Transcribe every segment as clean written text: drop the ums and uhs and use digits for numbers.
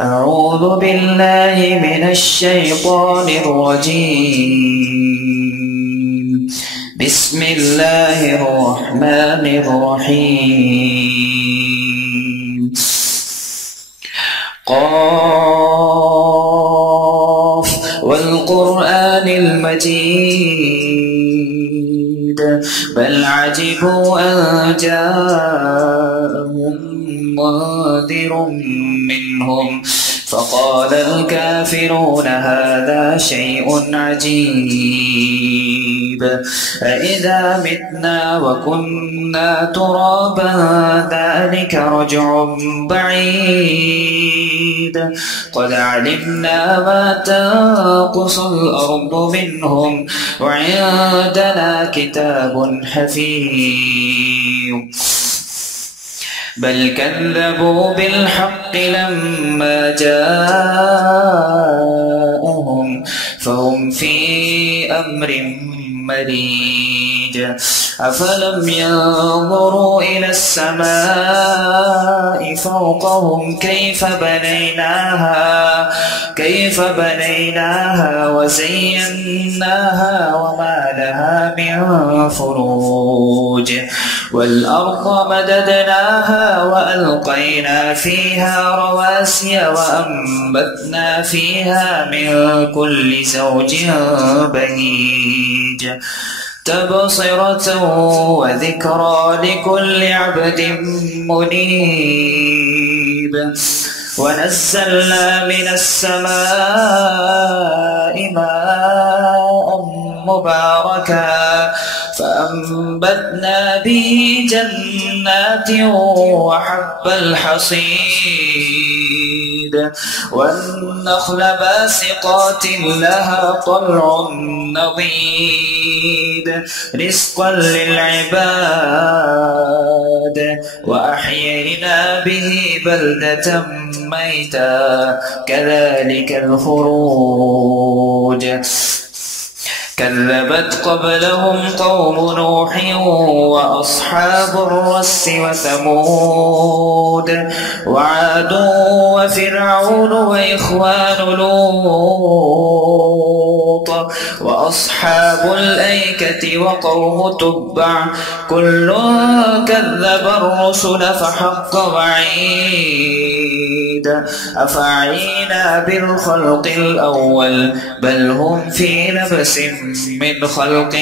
أعوذ بالله من الشيطان الرجيم. بسم الله الرحمن الرحيم. قاف والقرآن المجيد بل عجبوا أن جاءهم منذر منهم فقال الكافرون هذا شيء عجيب أإذا متنا وكنا ترابا ذلك رجع بعيد قد علمنا ما تنقص الأرض منهم وعندنا كتاب حفيظ بل كذبوا بالحق لما جاءهم فهم في أمر مريج أفلم ينظروا إلى السماء فوقهم كيف بنيناها وزيناها وما لها من فروج والأرض مددناها وألقينا فيها رواسي وأنبتنا فيها من كل زوج بهيج تبصرة وذكرى لكل عبد منيب ونزلنا من السماء ماء مباركا فأنبتنا به جنات وحب الحصيد والنخل باسقات لها طلع نضيد رزقا للعباد وأحيينا به بلدة ميتا كذلك الخروج كذبت قبلهم قوم نوح وأصحاب الرس وثمود وعاد وفرعون وإخوان لوط وأصحاب الأيكة وقوم تبع كل كذب الرسل فحق وعيد أفعينا بالخلق الأول بل هم في لبس من خلق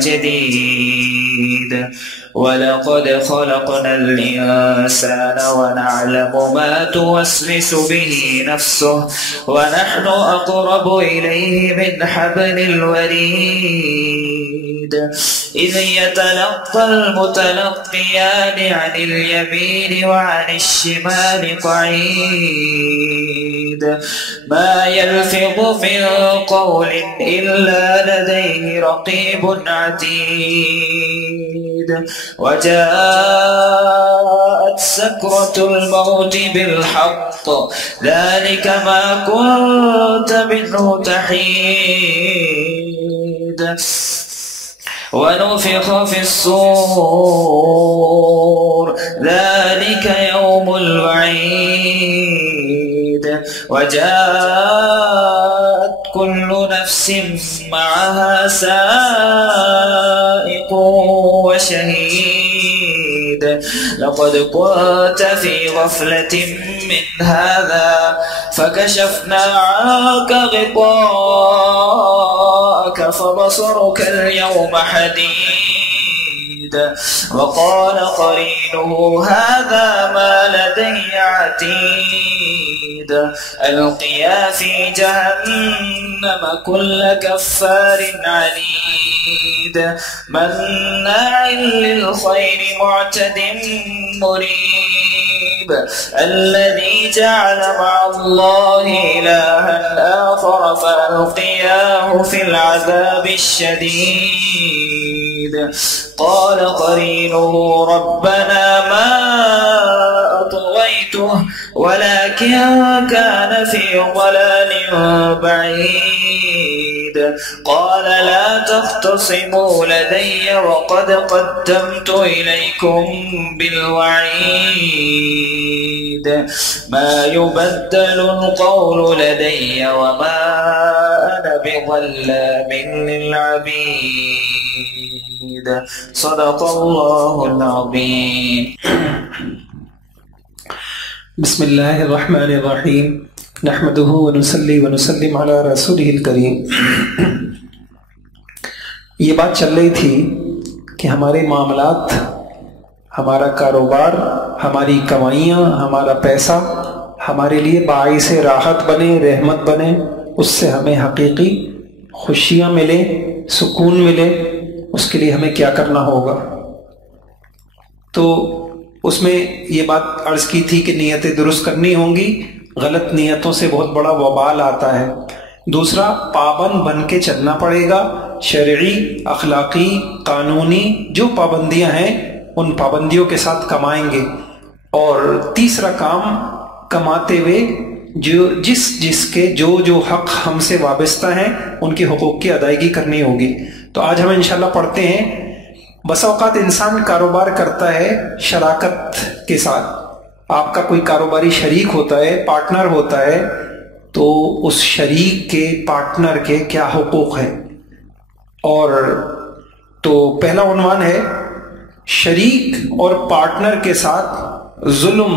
جديد ولقد خلقنا الإنسان ونعلم ما توسوس به نفسه ونحن أقرب إليه من حبل الوريد إذ يتلقى المتلقيان عن اليمين وعن الشمال قعيد ما يلفظ من قول إلا لديه رقيب عتيد وجاءت سكرة الموت بالحق ذلك ما كنت منه تحيد ونفخ في الصور ذلك يوم الوعيد وجاءت كل نفس معها سائق وشهيد لقد كنت في غفلة من هذا فكشفنا عنك غطاءك فبصرك اليوم حديد وقال قرينه هذا ما لدي عتيد ألقيا في جهنم كل كفار عنيد مناع للخير معتد مريب الذي جعل مع الله إلها آخر فألقياه في العذاب الشديد قال قرينه ربنا ما أطغيته ولكن كان في ضلال بعيد قال لا تختصموا لدي وقد قدمت إليكم بالوعيد ما يبدل القول لدي وما أنا بظلام للعبيد صدق الله العظيم. بسم اللہ الرحمن الرحیم نحمده ونصلی ونسلم علی رسولہ الکریم. یہ بات چل رہی تھی کہ ہمارے معاملات، ہمارا کاروبار، ہماری کمائیاں، ہمارا پیسہ ہمارے لیے باعث راحت بنے، رحمت بنے، اس سے ہمیں حقیقی خوشیاں ملے، سکون ملے، اس کے لیے ہمیں کیا کرنا ہوگا. تو اس میں یہ بات عرض کی تھی کہ نیتیں درست کرنی ہوں گی، غلط نیتوں سے بہت بڑا وبال آتا ہے. دوسرا، پابند بن کے چلنا پڑے گا، شرعی، اخلاقی، قانونی جو پابندیاں ہیں ان پابندیوں کے ساتھ کمائیں گے. اور تیسرا کام، کماتے ہوئے جس کے جو حق ہم سے وابستہ ہیں ان کے حقوق کی ادائیگی کرنی ہوگی. تو آج ہم انشاءاللہ پڑھتے ہیں. بس اوقات انسان کاروبار کرتا ہے شراکت کے ساتھ. آپ کا کوئی کاروباری شریک ہوتا ہے، پارٹنر ہوتا ہے، تو اس شریک کے، پارٹنر کے کیا حقوق ہیں. اور تو پہلا عنوان ہے شریک اور پارٹنر کے ساتھ ظلم،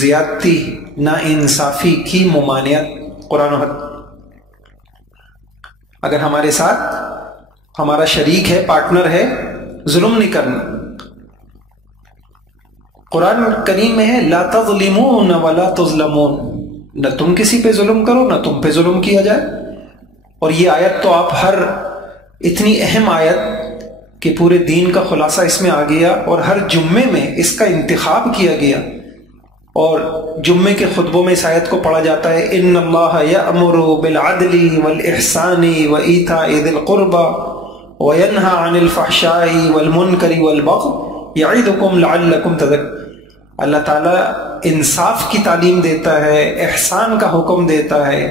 زیادتی، ناانصافی کی ممانعت. قرآن و حدیث. اگر ہمارے ساتھ ہمارا شریک ہے، پارٹنر ہے، ظلم نہیں کرنا. قرآن کریم میں ہے لا تظلمون ولا تظلمون، نہ تم کسی پہ ظلم کرو نہ تم پہ ظلم کیا جائے. اور یہ آیت تو آپ اتنی اہم آیت کہ پورے دین کا خلاصہ اس میں آ گیا، اور ہر جمعے میں اس کا انتخاب کیا گیا، اور جمعے کے خطبوں میں اس آیت کو پڑھا جاتا ہے ان اللہ یأمر بالعدل والاحسان وایتاء ذی القربى وینہی عن الفحشاء والمنکر والبغی یعظکم لعلکم تذکرون. اللہ تعالیٰ انصاف کی تعلیم دیتا ہے، احسان کا حکم دیتا ہے،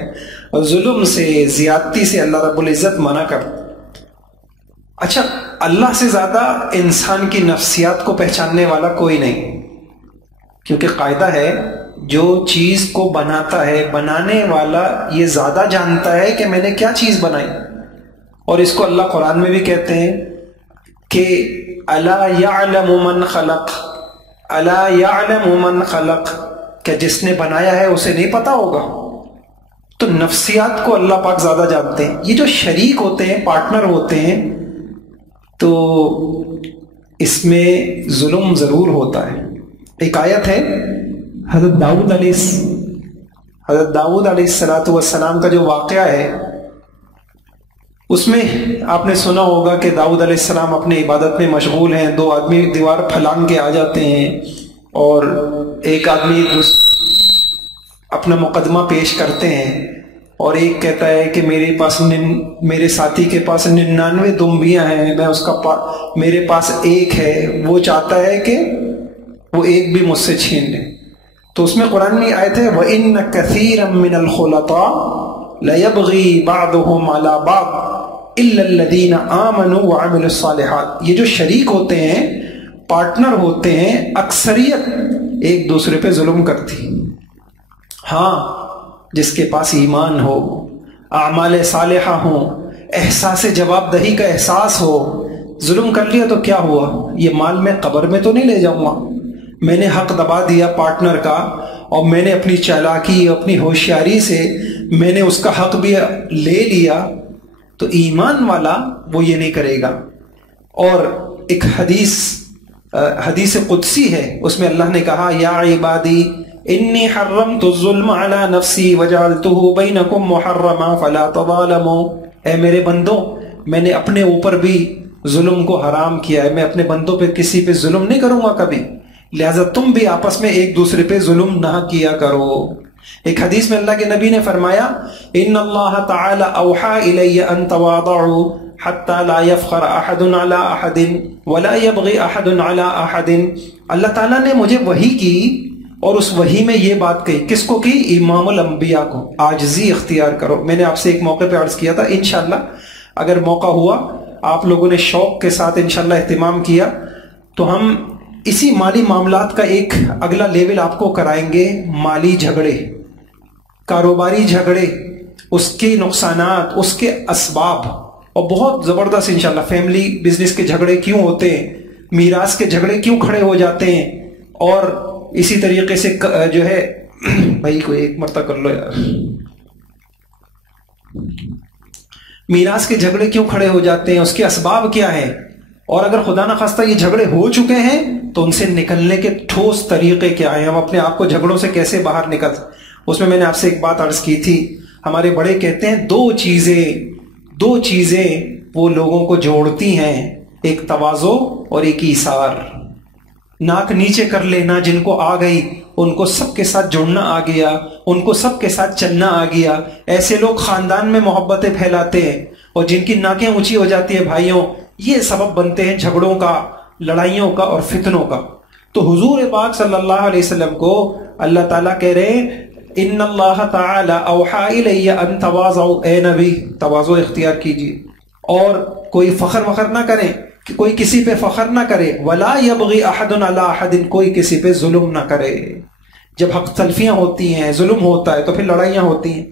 اور ظلم سے، زیادتی سے اللہ رب العزت منع کرتا. اچھا، اللہ سے زیادہ انسان کی نفسیات کو پہچاننے والا کوئی نہیں، کیونکہ قاعدہ ہے جو چیز کو بناتا ہے، بنانے والا یہ زیادہ جانتا ہے کہ میں نے کیا چیز بنائی. اور اس کو اللہ قرآن میں بھی کہتے ہیں کہ الا یعلم من خلق، الا یعلم من خلق، کہ جس نے بنایا ہے اسے نہیں پتا ہوگا. تو نفسیات کو اللہ پاک زیادہ جانتے ہیں. یہ جو شریک ہوتے ہیں، پارٹنر ہوتے ہیں، تو اس میں ظلم ضرور ہوتا ہے. ایک آیت ہے حضرت داؤد علیہ السلام کا جو واقعہ ہے، اس میں آپ نے سنا ہوگا کہ داؤد علیہ السلام اپنے عبادت میں مشغول ہیں. دو آدمی دیوار پھلانگ کے آ جاتے ہیں، اور ایک آدمی اپنا مقدمہ پیش کرتے ہیں، اور ایک کہتا ہے کہ میرے ساتھی کے پاس 99 دمبیاں ہیں، میرے پاس ایک ہے. وہ چاہتا ہے کہ وہ ایک بھی مجھ سے چھین لے. تو اس میں قرآن میں آیت ہے وَإِنَّ كَثِيرًا مِّنَ الْخُلَطَاءِ لَيَبْغِي بَعْضُهُمْ عَلَى بَعْضٍ إِلَّا الَّذِينَ آمَنُوا وَعَمِلُوا الصَّالِحَاتِ. یہ جو شریک ہوتے ہیں، پارٹنر ہوتے ہیں، اکثریت ایک دوسرے پہ ظلم کرتی. ہاں، جس کے پاس ایمان ہو، اعمال صالحہ ہوں، احساس جواب دہی کا احساس ہو. ظلم کر لیا تو کیا ہوا؟ یہ مال میں قبر میں تو نہیں لے جاؤں گا. میں نے حق دبا دیا پارٹنر کا، اور میں نے اپنی چالاکی، اپنی ہوشیاری سے میں نے اس کا حق بھی لے لیا. تو ایمان والا وہ یہ نہیں کرے گا. اور ایک حدیث قدسی ہے، اس میں اللہ نے کہا یا عبادی انی حرمت الظلم علی نفسی وجعلتہ بینکم محرما فلا تظالموا. اے میرے بندوں، میں نے اپنے اوپر بھی ظلم کو حرام کیا ہے، میں اپنے بندوں پہ کسی پہ ظلم نہیں کروں گا کبھی، لہذا تم بھی آپس میں ایک دوسرے پہ ظلم نہ کیا کرو. ایک حدیث میں اللہ کے نبی نے فرمایا ان اللہ تعالی اوحى الی ان تواضعوا حتی لا یفخر احد علی احد ولا یبغی احد علی احد. اللہ تعالیٰ نے مجھے وحی کی اور اس وحی میں یہ بات کہی. کس کو کی؟ امام الانبیاء کو. عاجزی اختیار کرو. میں نے آپ سے ایک موقع پہ عرض کیا تھا، انشاءاللہ اگر موقع ہوا، آپ لوگوں نے شوق کے ساتھ انشاءاللہ اہتمام کیا، تو ہم اسی مالی معاملات کا ایک اگلا لیول آپ کو کرائیں گے. مالی جھگڑے، کاروباری جھگڑے، اس کے نقصانات، اس کے اسباب، اور بہت زبردست انشاءاللہ فیملی بزنس کے جھگڑے کیوں ہوتے ہیں، میراث کے جھگڑے کیوں کھڑے ہو جاتے ہیں، اور اسی طریقے سے جو ہے بھائی کو ایک مرتبہ کر لو یار، میراث کے جھگڑے کیوں کھڑے ہو جاتے ہیں، اس کے اسباب کیا ہیں، اور اگر خدا نخواستہ یہ جھگڑے ہو چکے ہیں تو ان سے نکلنے کے ٹھوس طریقے کیا ہیں، ہم اپنے آپ کو جھگڑوں سے کیسے باہر نکل. اس میں نے آپ سے ایک بات عرض کی تھی، ہمارے بڑے کہتے ہیں دو چیزیں وہ لوگوں کو جوڑتی ہیں، ایک تواضع اور ایک ایثار. ناک نیچے کر لینا جن کو آ گئی، ان کو سب کے ساتھ جڑنا آ گیا، ان کو سب کے ساتھ چلنا آ گیا. ایسے لوگ خاندان میں محبتیں پھیلاتے ہیں، اور جن کی ناکیں اونچی ہو جاتی ہیں بھائیوں، یہ سبب بنتے ہیں جھگڑوں کا، لڑائیوں کا اور فتنوں کا. تو حضور پاک صلی اللہ علیہ وسلم کو اللہ تعالیٰ کہہ رہے ہیں ان اللہ تعالی اوحا الی ان تواضعوا. اے نبی تواضع اختیار کیجیے، اور کوئی فخر نہ کریں، کہ کوئی کسی پہ فخر نہ کرے. ولا یبغی احد علی احد، کوئی کسی پہ ظلم نہ کرے. جب حق تلفیاں ہوتی ہیں، ظلم ہوتا ہے، تو پھر لڑائیاں ہوتی ہیں.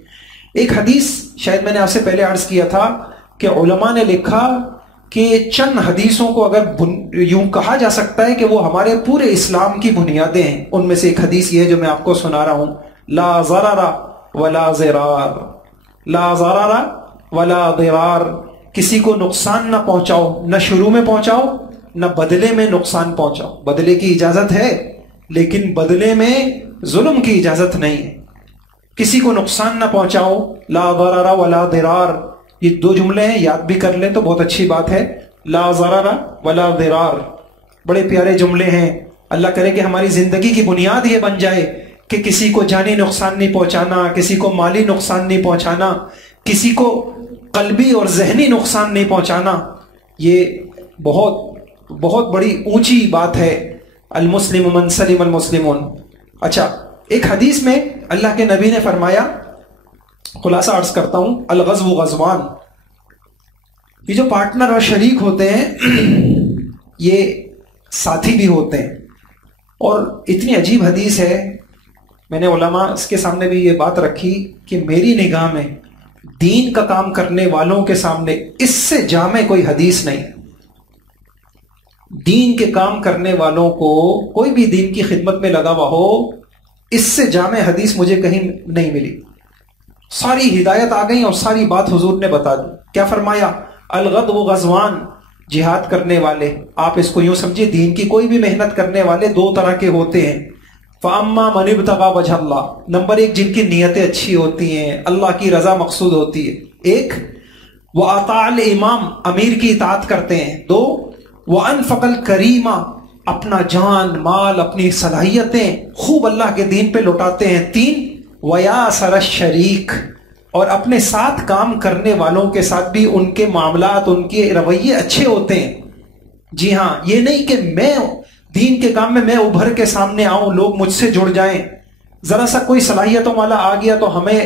ایک حدیث شاید میں نے آپ سے پہلے عرض کیا تھا کہ علماء نے لکھا کہ چند حدیثوں کو اگر یوں کہا جا سکتا ہے کہ وہ ہمارے پورے اسلام کی بنیادیں ہیں. ان میں سے ایک حدیث یہ ہے جو میں آپ کو سنا رہا ہوں، لا ضرر ولا ضرار، لا ضرر ولا ضرار. کسی کو نقصان نہ پہنچاؤ، نہ شروع میں پہنچاؤ، نہ بدلے میں نقصان پہنچاؤ. بدلے کی اجازت ہے لیکن بدلے میں ظلم کی اجازت نہیں ہے. کسی کو نقصان نہ پہنچاؤ، لا ضرر ولا ضرار. یہ دو جملے ہیں، یاد بھی کر لیں تو بہت اچھی بات ہے. لا ضرر ولا ضرار بڑے پیارے جملے ہیں. اللہ کرے کہ ہماری زندگی کی بنیاد یہ بن جائے کہ کسی کو جانی نقصان نہیں پہنچانا، کسی کو مالی نقصان نہیں پہنچانا، کسی کو قلبی اور ذہنی نقصان نہیں پہنچانا. یہ بہت بہت بڑی اونچی بات ہے. المسلم من سلم المسلمون. اچھا، ایک حدیث میں اللہ کے نبی نے فرمایا، خلاصہ عرض کرتا ہوں، الغزو غزوان. یہ جو پارٹنر اور شریک ہوتے ہیں یہ ساتھی بھی ہوتے ہیں. اور اتنی عجیب حدیث ہے، میں نے علماء اس کے سامنے بھی یہ بات رکھی کہ میری نگاہ میں دین کا کام کرنے والوں کے سامنے اس سے جامع کوئی حدیث نہیں. دین کے کام کرنے والوں کو کوئی بھی دین کی خدمت میں لگا ہوا ہو، اس سے جامع حدیث مجھے کہیں نہیں ملی. ساری ہدایت آ گئی اور ساری بات حضور نے بتا دی. کیا فرمایا؟ الغزو غزوان، جہاد کرنے والے. آپ اس کو یوں سمجھے، دین کی کوئی بھی محنت کرنے والے دو طرح کے ہوتے ہیں. فَأَمَّا مَنِ ابْتَغَى وَجْهَ اللَّهِ، نمبر ایک جن کی نیتیں اچھی ہوتی ہیں، اللہ کی رضا مقصود ہوتی ہے. ایک، وَأَطَاعَ الْإِمَامِ، امیر کی اطاعت کرتے ہیں. دو، وَأَنْفَقَ الْكَرِيمَ، اپنا جان مال اپنی صلاحیتیں خوب اللہ کے دین پہ لوٹاتے ہیں. تین، وَيَاسَرَ الشَّرِيكِ، اور اپنے ساتھ کام کرنے والوں کے ساتھ بھی ان کے معاملات، ان کے رویے اچھے ہوتے ہیں. جی ہاں، یہ نہیں کہ میں دین کے کام میں ابھر کے سامنے آؤں، لوگ مجھ سے جڑ جائیں. ذرا سا کوئی صلاحیتوں والا آ گیا تو ہمیں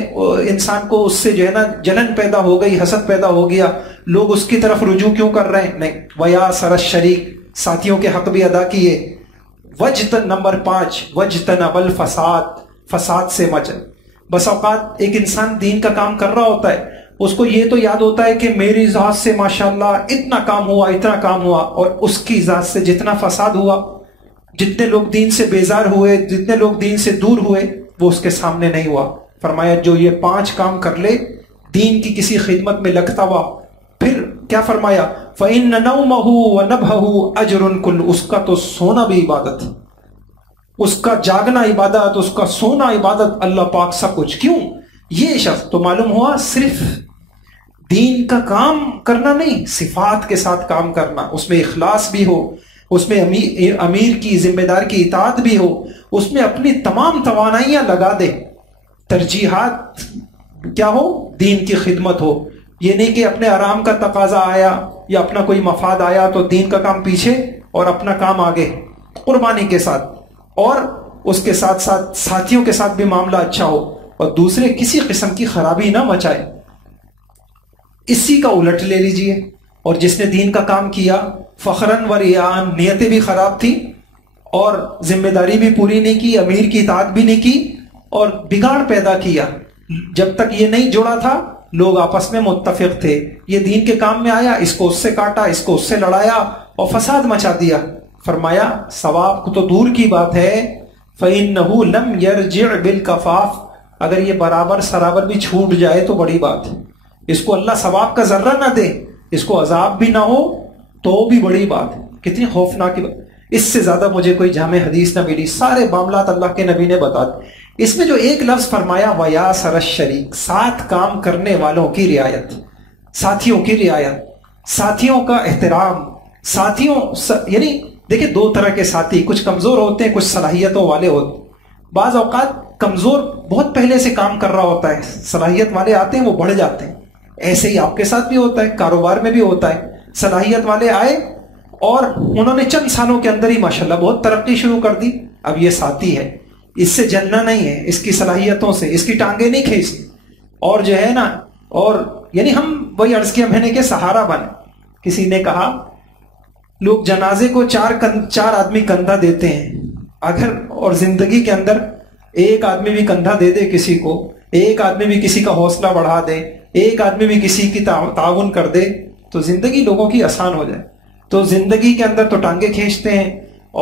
انسان کو اس سے جو ہے نا جلن پیدا ہو گئی، حسد پیدا ہو گیا، لوگ اس کی طرف رجوع کیوں کر رہے ہیں. نہیں، وَيَاسَرَ الشَّرِيكِ، ساتھیوں کے حق بھی ادا کیے. نمبر 5، وَاجْتَنَبَ الْفَسَادَ، فساد سے بچے. بس اوقات ایک انسان دین کا کام کر رہا ہوتا ہے، اس کو یہ تو یاد ہوتا ہے کہ میری ذات سے ماشاءاللہ اتنا کام ہوا، اتنا کام ہوا، اور اس کی ذات سے جتنا فساد ہوا، جتنے لوگ دین سے بیزار ہوئے، جتنے لوگ دین سے دور ہوئے، وہ اس کے سامنے نہیں ہوا. فرمایا جو یہ 5 کام کر لے دین کی کسی خدمت میں لگتا ہوا. پھر کیا فرمایا؟ فَإِنَّ نَوْمَهُ وَنَبْهَهُ أَجْرٌ كُلُّ، اس کا تو سونا بھی عبادت، اس کا جاگنا عبادت، اس کا سونا عبادت، اللہ پاک سب کچھ. کیوں؟ یہ شخص تو معلوم ہوا صرف دین کا کام کرنا نہیں، صفات کے ساتھ کام کرنا، اس میں اخلاص بھی ہو، اس میں امیر کی ذمہ دار کی اطاعت بھی ہو، اس میں اپنی تمام توانائیاں لگا دے، ترجیحات کیا ہو؟ دین کی خدمت ہو. یہ نہیں کہ اپنے آرام کا تقاضا آیا یا اپنا کوئی مفاد آیا تو دین کا کام پیچھے اور اپنا کام آگے، قربانی کے ساتھ، اور اس کے ساتھ ساتھ ساتھیوں کے ساتھ بھی معاملہ اچھا ہو اور دوسرے کسی قسم کی خرابی نہ مچائے۔ اسی کا الٹ لے لیجئے، اور جس نے دین کا کام کیا فخرن و ریان، نیتیں بھی خراب تھی اور ذمہ داری بھی پوری نہیں کی، امیر کی اطاعت بھی نہیں کی اور بگاڑ پیدا کیا۔ جب تک یہ نہیں جڑا تھا لوگ آپس میں متفق تھے، یہ دین کے کام میں آیا، اس کو اس سے کاٹا، اس کو اس سے لڑایا اور فساد مچا دیا۔ فرمایا ثواب کو تو دور کی بات ہے، فَإِنَّهُ لَمْ يَرْجِعْ بِالْكَفَافِ، اگر یہ برابر سرابر بھی چھوٹ جائے تو بڑی بات ہے، اس کو اللہ ثواب کا ذرہ نہ دے، اس کو عذاب بھی نہ ہو تو بھی بڑی بات ہے۔ کتنی خوفناک بات، اس سے زیادہ مجھے کوئی جامع حدیث نہ ملی، سارے معاملات اللہ کے نبی نے بتا دی۔ اس میں جو ایک لفظ فرمایا وَيَاسَرَ الشَّرِيكِ، ساتھ کام کرنے والوں کی رعایت، ساتھیوں کی رعایت، ساتھیوں کا احترام، ساتھیوں یعنی دیکھیں دو طرح کے ساتھی، کچھ کمزور ہوتے ہیں، کچھ صلاحیتوں والے ہوتے ہیں۔ بعض اوقات کمزور بہت پہلے سے کام کر رہا ہوتا ہے، صلاحیت والے آتے ہیں وہ بڑھ جاتے ہیں، ایسے ہی آپ کے ساتھ بھی ہوتا ہے، کاروبار میں بھی ہوتا ہے، صلاحیت والے آئے اور انہوں نے چند سالوں کے اندر ہی ماشاءاللہ بہت ترقی شروع کر دی، اب یہ ساتھی ہے، اس سے جلنا نہیں ہے، اس کی صلاحیتوں سے اس کی ٹانگیں نہیں کھینچنی، اور جو ہے نا، اور یعنی ہم وہی عرض کیا میں نے کہ سہارا بنے۔ کسی نے کہا لوگ جنازے کو چار آدمی کندھا دیتے ہیں، اگر اور زندگی کے اندر ایک آدمی بھی کندھا دے دے کسی کو، ایک آدمی بھی کسی کا حوصلہ بڑھا دے، ایک آدمی بھی کسی کی تعاون کر دے تو زندگی لوگوں کی آسان ہو جائے۔ تو زندگی کے اندر تو ٹانگیں کھینچتے ہیں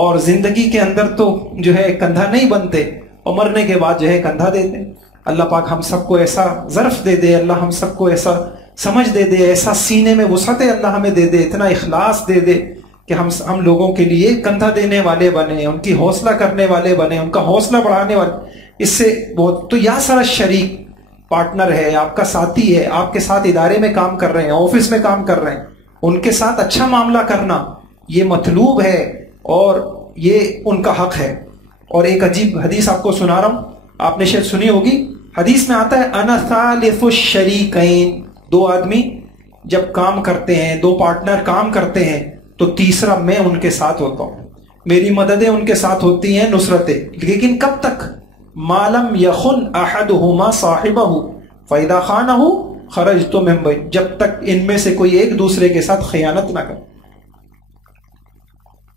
اور زندگی کے اندر تو جو ہے کندھا نہیں بنتے، اور مرنے کے بعد جو ہے کندھا دیتے ہیں۔ اللہ پاک ہم سب کو ایسا ظرف دے دے، اللہ ہم سب کو ایسا سمجھ دے دے، ایسا سینے میں وسعت اللہ ہمیں دے دے، اتنا اخلاص دے دے کہ ہم لوگوں کے لیے کندھا دینے والے بنے، ان کی حوصلہ کرنے والے بنے، ان کا حوصلہ بڑھانے والے۔ اس سے بہت تو یاسر الشریک، پارٹنر ہے، آپ کا ساتھی ہے، آپ کے ساتھ ادارے میں کام کر رہے ہیں، آفس میں کام کر رہے ہیں، ان کے ساتھ اچھا معاملہ کرنا یہ مطلوب ہے اور یہ ان کا حق ہے۔ اور ایک عجیب حدیث آپ کو سنا رہا ہوں، آپ نے شاید سنی ہوگی، حدیث میں آتا ہے انا ثالث الشریکین، دو آدمی جب کام کرتے ہیں، دو پارٹنر کام کرتے ہیں تو تیسرا میں ان کے ساتھ ہوتا ہوں، میری مددیں ان کے ساتھ ہوتی ہیں، نصرتیں، لیکن کب تک؟ ما لم یخن احدہما صاحبہ فاذا خانہ خرجت من بین، جب تک ان میں سے کوئی ایک دوسرے کے ساتھ خیانت نہ کرے۔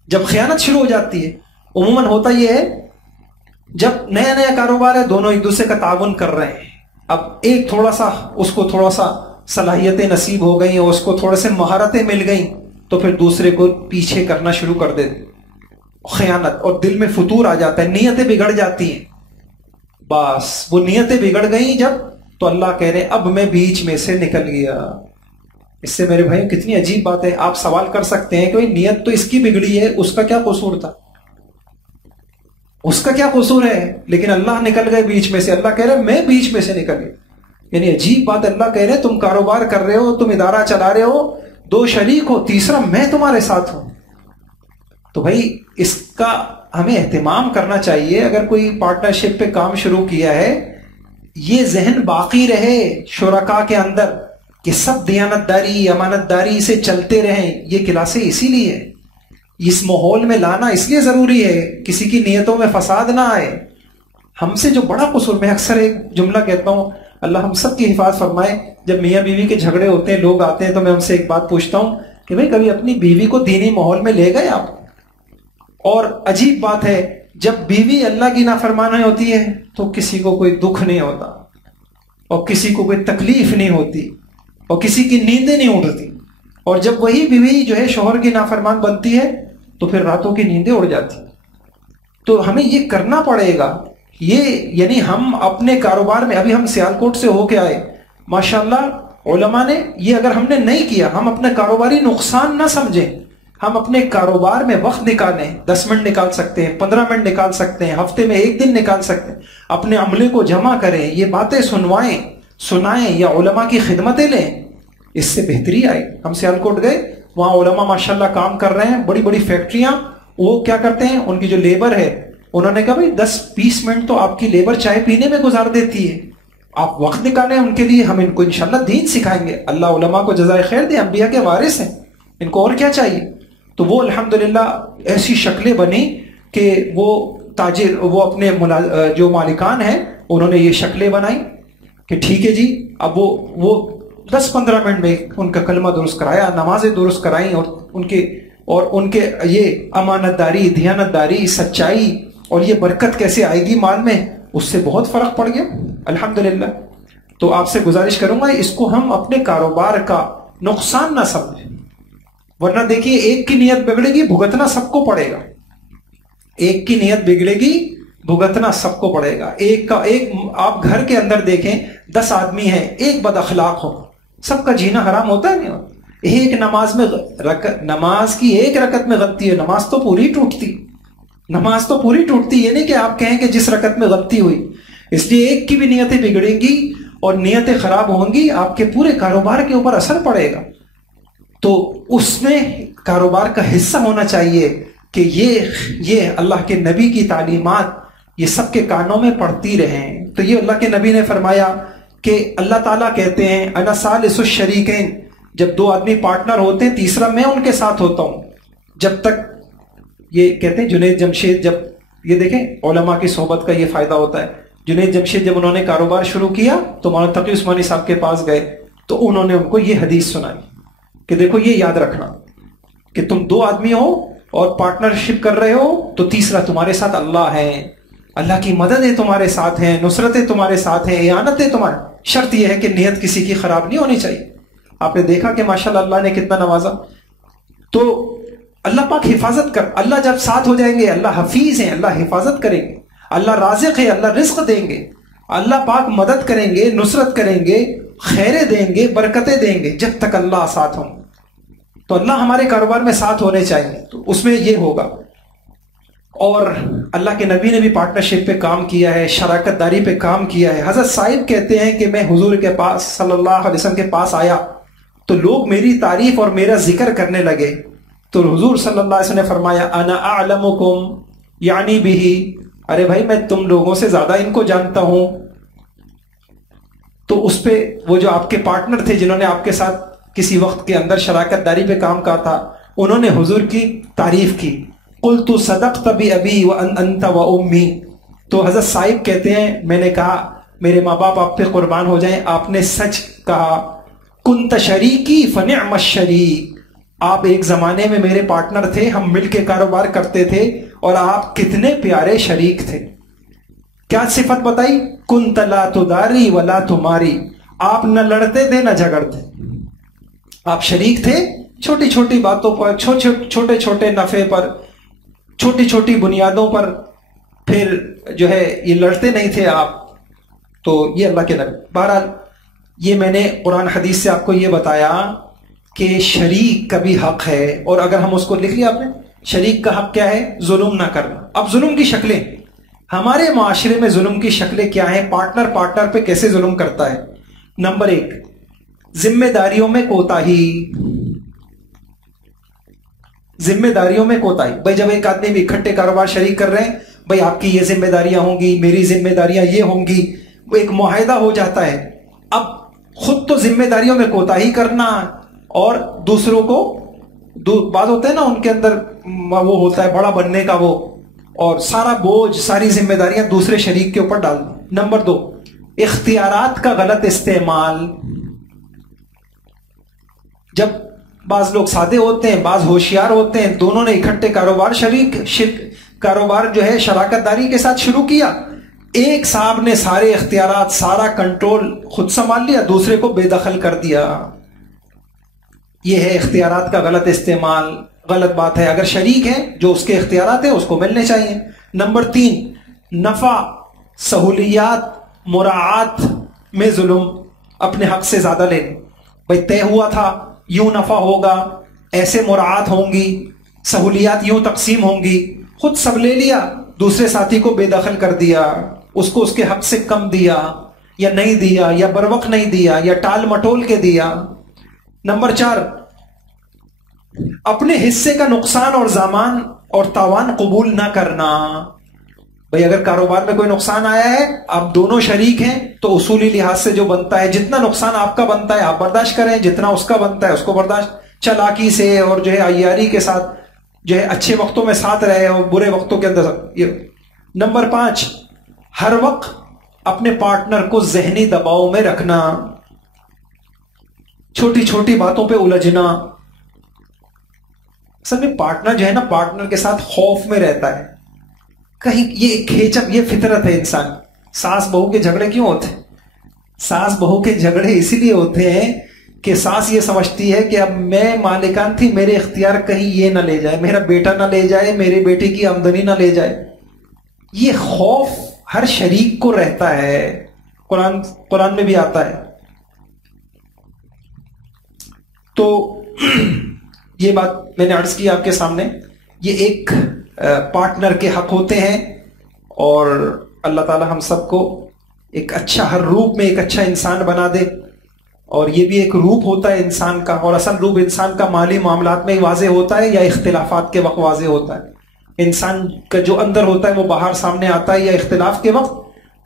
جب خیانت شروع ہو جاتی ہے، عموماً ہوتا یہ ہے جب نیا نیا کاروبار ہے، دونوں ایک دوسرے کا تعاون کر رہے ہیں، اب ایک تھوڑا سا اس کو تھوڑا سا صلاحیتیں نصیب ہو گئیں اور اس کو تھوڑے سے مہارتیں مل گئیں تو پھر دوسرے کو پیچھے کرنا شروع کر دیتے، خیانت، اور دل میں فتور آ جاتا ہے، نیتیں بگڑ جاتی ہیں۔ بس وہ نیتیں بگڑ گئیں جب، تو اللہ کہہ رہے ہیں اب میں بیچ میں سے نکل گیا۔ اس سے میرے بھائی کتنی عجیب بات ہے، آپ سوال کر سکتے ہیں کہ نیت تو اس کی بگڑی ہے، اس کا کیا قصور تھا، اس کا کیا قصور ہے، لیکن اللہ نکل گئے بیچ میں سے، اللہ کہہ رہے میں بیچ میں سے نکل گیا۔ یعنی عجیب بات، اللہ کہہ رہے تم کاروبار کر رہے ہو، تم ادارہ چلا رہے ہو، دو شریک ہو، تیسرا میں تمہارے ساتھ ہوں۔ تو بھائی اس کا ہمیں اہتمام کرنا چاہیے، اگر کوئی پارٹنرشپ پہ کام شروع کیا ہے یہ ذہن باقی رہے شرکاء کے اندر کہ سب دیانت داری، امانت داری سے چلتے رہیں۔ یہ کلاسیں اسی لیے، اس ماحول میں لانا اس لیے ضروری ہے، کسی کی نیتوں میں فساد نہ آئے۔ ہم سے جو بڑا قصور، میں اکثر ایک جملہ کہتا ہوں، اللہ ہم سب کی حفاظت فرمائے، جب میاں بیوی کے جھگڑے ہوتے ہیں، لوگ آتے ہیں تو میں ہم سے ایک بات پوچھتا ہوں کہ بھئی کبھی اپنی بیوی کو دینی ماحول میں لے گئے آپ؟ اور عجیب بات ہے جب بیوی اللہ کی نافرمانی ہوتی ہے تو کسی کو کوئی دکھ نہیں ہوتا اور کسی کو کوئی تکلیف نہیں ہوتی اور کسی کی نیندیں نہیں اڑتی، اور جب وہی بیوی جو ہے شوہر کی نافرمان بنتی ہے تو پھر راتوں کی نیندیں اڑ جاتی۔ تو ہمیں یہ کرنا پڑے گا، یہ یعنی ہم اپنے کاروبار میں، ابھی ہم سیالکوٹ سے ہو کے آئے، ماشاءاللہ علماء نے یہ اگر ہم نے نہیں کیا، ہم اپنے کاروباری نقصان نہ سمجھیں، ہم اپنے کاروبار میں وقت نکالیں، 10 منٹ نکال سکتے ہیں، 15 منٹ نکال سکتے ہیں، ہفتے میں 1 دن نکال سکتے ہیں، اپنے عملے کو جمع کریں، یہ باتیں سنائیں یا علماء کی خدمتیں لیں، اس سے بہتری آئے۔ ہم سیالکوٹ گئے، وہاں علماء ماشاءاللہ کام کر رہے ہیں، بڑی بڑی فیکٹریاں، وہ کیا کرتے ہیں، ان کی جو لیبر ہے، انہوں نے کہا بھائی 10-20 منٹ تو آپ کی لیبر چائے پینے میں گزار دیتی ہے، آپ وقت نکالیں ان کے لیے، ہم ان کو انشاءاللہ دین سکھائیں گے. اللہ علماء کو جزائے خیر دے، انبیاء کے وارث ہیں، ان کو اور کیا چاہیے. تو وہ الحمدللہ ایسی شکلیں بنی کہ وہ تاجر، وہ اپنے جو مالکان ہیں انہوں نے یہ شکلیں بنائی کہ ٹھیک ہے جی. اب وہ 10-15 منٹ میں ان کا کلمہ درست کرایا، نمازیں درست کرائیں، اور ان کے یہ امانت داری، دیانت داری، سچائی، اور یہ برکت کیسے آئے گی مال میں، اس سے بہت فرق پڑ گیا الحمدللہ. تو آپ سے گزارش کروں گا اس کو ہم اپنے کاروبار کا نقصان نہ سمجھیں، ورنہ دیکھیے ایک کی نیت بگڑے گی بھگتنا سب کو پڑے گا. ایک کی نیت بگڑے گی بھگتنا سب کو پڑے گا. ایک آپ گھر کے اندر دیکھیں 10 آدمی ہیں، ایک بد اخلاق ہو، سب کا جینا حرام ہوتا ہے نہیں؟ ایک نماز کی ایک رکعت میں غلطی ہے، نماز تو پوری ٹوٹتی. یہ نہیں کہ آپ کہیں کہ جس رکعت میں غلطی ہوئی. اس لیے ایک کی بھی نیتیں بگڑیں گی اور نیتیں خراب ہوں گی، آپ کے پورے کاروبار کے اوپر اثر پڑے گا. تو اس میں کاروبار کا حصہ ہونا چاہیے کہ یہ اللہ کے نبی کی تعلیمات یہ سب کے کانوں میں پڑتی رہیں. تو یہ اللہ کے نبی نے فرمایا کہ اللہ تعالیٰ کہتے ہیں انا ثالث الشریکین، جب 2 آدمی پارٹنر ہوتے ہیں تیسرا میں ان کے ساتھ ہوتا ہوں. جب تک یہ کہتے ہیں جنید جمشید، جب یہ دیکھیں علماء کی صحبت کا یہ فائدہ ہوتا ہے. جنید جمشید جب انہوں نے کاروبار شروع کیا تو مولانا تقی عثمانی صاحب کے پاس گئے تو انہوں نے ان کو یہ حدیث سنائی کہ دیکھو یہ یاد رکھنا کہ تم 2 آدمی ہو اور پارٹنرشپ کر رہے ہو تو تیسرا تمہارے ساتھ اللہ ہے، اللہ کی مددیں تمہارے ساتھ ہیں، نصرتیں تمہارے ساتھ ہیں، اعانتیں تمہارے. شرط یہ ہے کہ نیت کسی کی خراب نہیں ہونی چاہیے. آپ نے دیکھا کہ ماشاءاللہ اللہ نے کتنا نوازا. تو اللہ پاک حفاظت کر، اللہ جب ساتھ ہو جائیں گے، اللہ حفیظ ہیں، اللہ حفاظت کریں گے، اللہ رازق ہے، اللہ رزق دیں گے، اللہ پاک مدد کریں گے، نصرت کریں گے، خیریں دیں گے، برکتیں دیں گے جب تک اللہ ساتھ ہوں. تو اللہ ہمارے کاروبار میں ساتھ ہونے چاہیے، تو اس میں یہ ہوگا. اور اللہ کے نبی نے بھی پارٹنرشپ پہ کام کیا ہے، شراکت داری پہ کام کیا ہے. حضرت صاحب کہتے ہیں کہ میں حضور کے پاس صلی اللہ علیہ وسلم کے پاس آیا تو لوگ میری تعریف اور میرا ذکر کرنے لگے. تو حضور صلی اللہ علیہ وسلم نے فرمایا انا اعلمکم یعنی بھی، ارے بھائی میں تم لوگوں سے زیادہ ان کو جانتا ہوں. تو اس پہ وہ جو آپ کے پارٹنر تھے جنہوں نے آپ کے ساتھ کسی وقت کے اندر شراکت داری پہ کام کیا تھا، انہوں نے حضور کی تعریف کی. قلت صدقت بأبی وانت وامی. تو حضرت صاحب کہتے ہیں میں نے کہا میرے ماں باپ آپ پہ قربان ہو جائیں، آپ نے سچ کہا. کنت شریکی فنعم الشریک، آپ ایک زمانے میں میرے پارٹنر تھے، ہم مل کے کاروبار کرتے تھے، اور آپ کتنے پیارے شریک تھے. کیا صفت بتائی؟ کنت لا تداری ولا تماری، آپ نہ لڑتے تھے نہ جھگڑتے، آپ شریک تھے چھوٹی چھوٹی باتوں پر، چھوٹے چھوٹے نفع پر، چھوٹی چھوٹی بنیادوں پر، پھر جو ہے یہ لڑتے نہیں تھے آپ. تو یہ اللہ کے نبی. بہرحال یہ میں نے قرآن حدیث سے آپ کو یہ بتایا کہ شریک کا بھی حق ہے، اور اگر ہم اس کو لکھ لیا آپ نے، شریک کا حق کیا ہے؟ ظلم نہ کرنا. اب ظلم کی شکلیں ہمارے معاشرے میں، ظلم کی شکلیں کیا ہیں؟ پارٹنر پہ کیسے ظلم کرتا ہے؟ نمبر 1 ذمہ داریوں میں کوتاہی. ذمہ داریوں میں کوتاہی. بھائی جب ایک آدمی بھی اکٹھے کاروبار شریک کر رہے ہیں، بھائی آپ کی یہ ذمہ داریاں ہوں گی، میری ذمہ داریاں یہ ہوں گی، وہ ایک معاہدہ ہو جاتا ہے. اب خود تو ذمہ داریوں میں کوتاہی کرنا، اور دوسروں کو بات ہوتا ہے نا ان کے اندر وہ ہوتا ہے بڑا بننے کا، وہ اور سارا بوجھ، ساری ذمہ داریاں دوسرے شریک کے اوپر ڈال دیں. نمبر 2 اختیارات کا غلط استعمال. جب بعض لوگ سادے ہوتے ہیں، بعض ہوشیار ہوتے ہیں، دونوں نے اکٹھے کاروبار جو ہے شراکت داری کے ساتھ شروع کیا، ایک صاحب نے سارے اختیارات، سارا کنٹرول خود سنبھال لیا، دوسرے کو بے دخل کر دیا. یہ ہے اختیارات کا غلط استعمال، غلط بات ہے. اگر شریک ہے جو اس کے اختیارات ہیں اس کو ملنے چاہیے. نمبر 3 نفع، سہولیات، مراعات میں ظلم، اپنے حق سے زیادہ لینا. بھائی طے ہوا تھا یوں نفع ہوگا، ایسے مراعات ہوں گی، سہولیات یوں تقسیم ہوں گی، خود سب لے لیا، دوسرے ساتھی کو بے دخل کر دیا، اس کو اس کے حق سے کم دیا یا نہیں دیا، یا بروقت نہیں دیا، یا ٹال مٹول کے دیا. نمبر 4 اپنے حصے کا نقصان اور زامان اور تاوان قبول نہ کرنا. بھئی اگر کاروبار میں کوئی نقصان آیا ہے، آپ دونوں شریک ہیں، تو اصولی لحاظ سے جو بنتا ہے، جتنا نقصان آپ کا بنتا ہے آپ برداشت کریں، جتنا اس کا بنتا ہے اس کو برداشت، چالاکی سے اور جو ہے عیاری کے ساتھ جو ہے اچھے وقتوں میں ساتھ رہے اور برے وقتوں کے اندر یہ۔ نمبر 5، ہر وقت اپنے پارٹنر کو ذہنی دباؤ میں رکھنا، چھوٹی چھوٹی باتوں پہ الجھنا۔ اصل میں پارٹنر جو ہے نا، پارٹنر کے ساتھ خوف میں رہتا ہے، کہیں یہ کھیچک، یہ فطرت ہے انسان۔ ساس بہو کے جھگڑے کیوں ہوتے ہیں؟ ساس بہو کے جھگڑے اسی لیے ہوتے ہیں کہ ساس یہ سمجھتی ہے کہ اب میں مالکان تھی، میرے اختیار کہیں یہ نہ لے جائے، میرا بیٹا نہ لے جائے، میرے بیٹے کی آمدنی نہ لے جائے۔ یہ خوف ہر شریک کو رہتا ہے، قرآن میں بھی آتا ہے۔ تو یہ بات میں نے عرض کی آپ کے سامنے، یہ ایک پارٹنر کے حق ہوتے ہیں، اور اللہ تعالی ہم سب کو ایک اچھا، ہر روپ میں ایک اچھا انسان بنا دے۔ اور یہ بھی ایک روپ ہوتا ہے انسان کا، اور اصل روپ انسان کا مالی معاملات میں واضح ہوتا ہے یا اختلافات کے وقت واضح ہوتا ہے؟ انسان کا جو اندر ہوتا ہے وہ باہر سامنے آتا ہے یا اختلاف کے وقت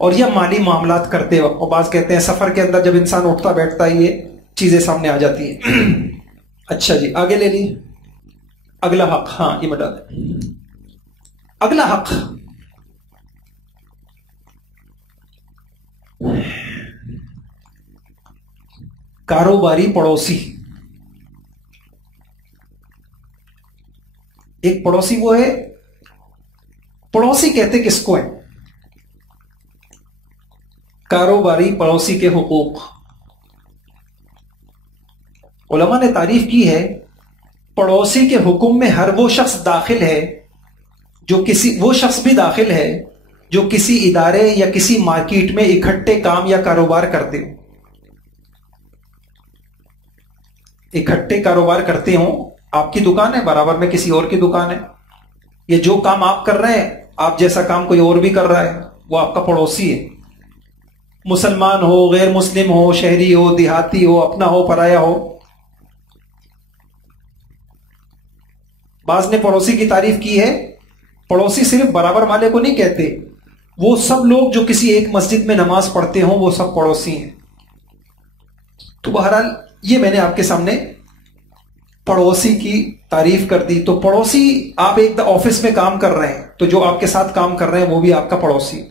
اور یا مالی معاملات کرتے وقت، اور بعض کہتے ہیں سفر کے اندر جب انسان اٹھتا بیٹھتا ہے یہ چیزیں سامنے آ جاتی ہیں۔ اچھا جی، آگے لے لیے اگلا حق۔ ہاں یہ بتا دیں، اگلا حق کاروباری پڑوسی۔ ایک پڑوسی وہ ہے، پڑوسی کہتے کس کو ہے؟ کاروباری پڑوسی کے حقوق۔ علماء نے تعریف کی ہے، پڑوسی کے حکم میں ہر وہ شخص داخل ہے جو وہ شخص بھی داخل ہے جو کسی ادارے یا کسی مارکیٹ میں اکٹھے کام یا کاروبار کرتے ہوں، اکٹھے کاروبار کرتے ہوں۔ آپ کی دکان ہے، برابر میں کسی اور کی دکان ہے، یہ جو کام آپ کر رہے ہیں، آپ جیسا کام کوئی اور بھی کر رہا ہے، وہ آپ کا پڑوسی ہے۔ مسلمان ہو، غیر مسلم ہو، شہری ہو، دیہاتی ہو، اپنا ہو، پرایا ہو۔ بعض نے پڑوسی کی تعریف کی ہے، پڑوسی صرف برابر والے کو نہیں کہتے، وہ سب لوگ جو کسی ایک مسجد میں نماز پڑھتے ہوں وہ سب پڑوسی ہیں۔ تو بہرحال یہ میں نے آپ کے سامنے پڑوسی کی تعریف کر دی۔ تو پڑوسی، آپ ایک آفس میں کام کر رہے ہیں تو جو آپ کے ساتھ کام کر رہے ہیں وہ بھی آپ کا پڑوسی۔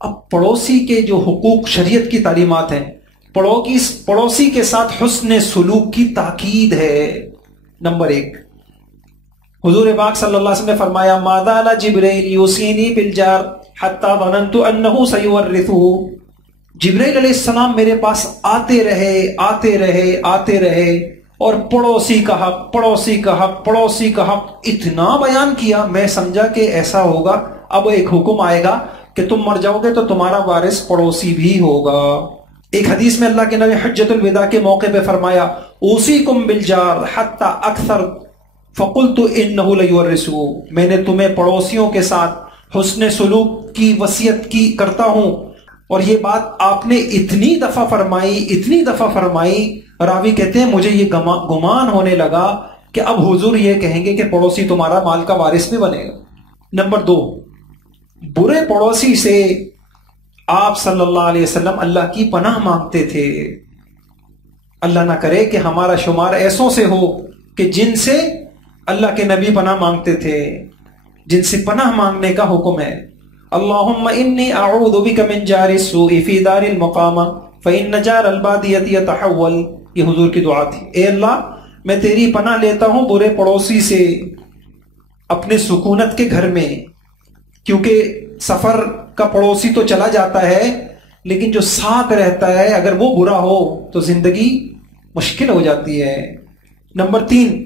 اب پڑوسی کے جو حقوق شریعت کی تعلیمات ہیں، پڑوسی کے ساتھ حسن سلوک کی تاکید ہے۔ نمبر 1، حضور پاک صلی اللہ علیہ وسلم نے فرمایا، ما زال جبرائیل یوصینی بالجار حتی ظننت انہ سیورثہ۔ جبرائیل علیہ السلام میرے پاس آتے رہے اور پڑوسی کا حق، پڑوسی کا حق، پڑوسی کا حق اتنا بیان کیا، میں سمجھا کہ ایسا ہوگا، اب ایک حکم آئے گا کہ تم مر جاؤ گے تو تمہارا وارث پڑوسی بھی ہوگا۔ ایک حدیث میں اللہ کے نبی حجۃ الوداع کے موقع پہ فرمایا، اوصیکم بالجار حتی اکثر فقلت انہ لیورثہ۔ میں نے تمہیں پڑوسیوں کے ساتھ حسن سلوک کی وصیت کی کرتا ہوں، اور یہ بات آپ نے اتنی دفعہ فرمائی، راوی کہتے ہیں مجھے یہ گمان ہونے لگا کہ اب حضور یہ کہیں گے کہ پڑوسی تمہارا مال کا وارث بھی بنے گا۔ نمبر 2، برے پڑوسی سے آپ صلی اللہ علیہ وسلم اللہ کی پناہ مانگتے تھے۔ اللہ نہ کرے کہ ہمارا شمار ایسوں سے ہو کہ جن سے اللہ کے نبی پناہ مانگتے تھے، جن سے پناہ مانگنے کا حکم ہے۔ اللہم انی اعوذ بک من جار السوء فی دار المقامہ فإن جار البادیۃ یتحول۔ یہ حضور کی دعا تھی، اے اللہ میں تیری پناہ لیتا ہوں برے پڑوسی سے اپنے سکونت کے گھر میں، کیونکہ سفر کا پڑوسی تو چلا جاتا ہے لیکن جو ساتھ رہتا ہے اگر وہ برا ہو تو زندگی مشکل ہو جاتی ہے۔ نمبر 3،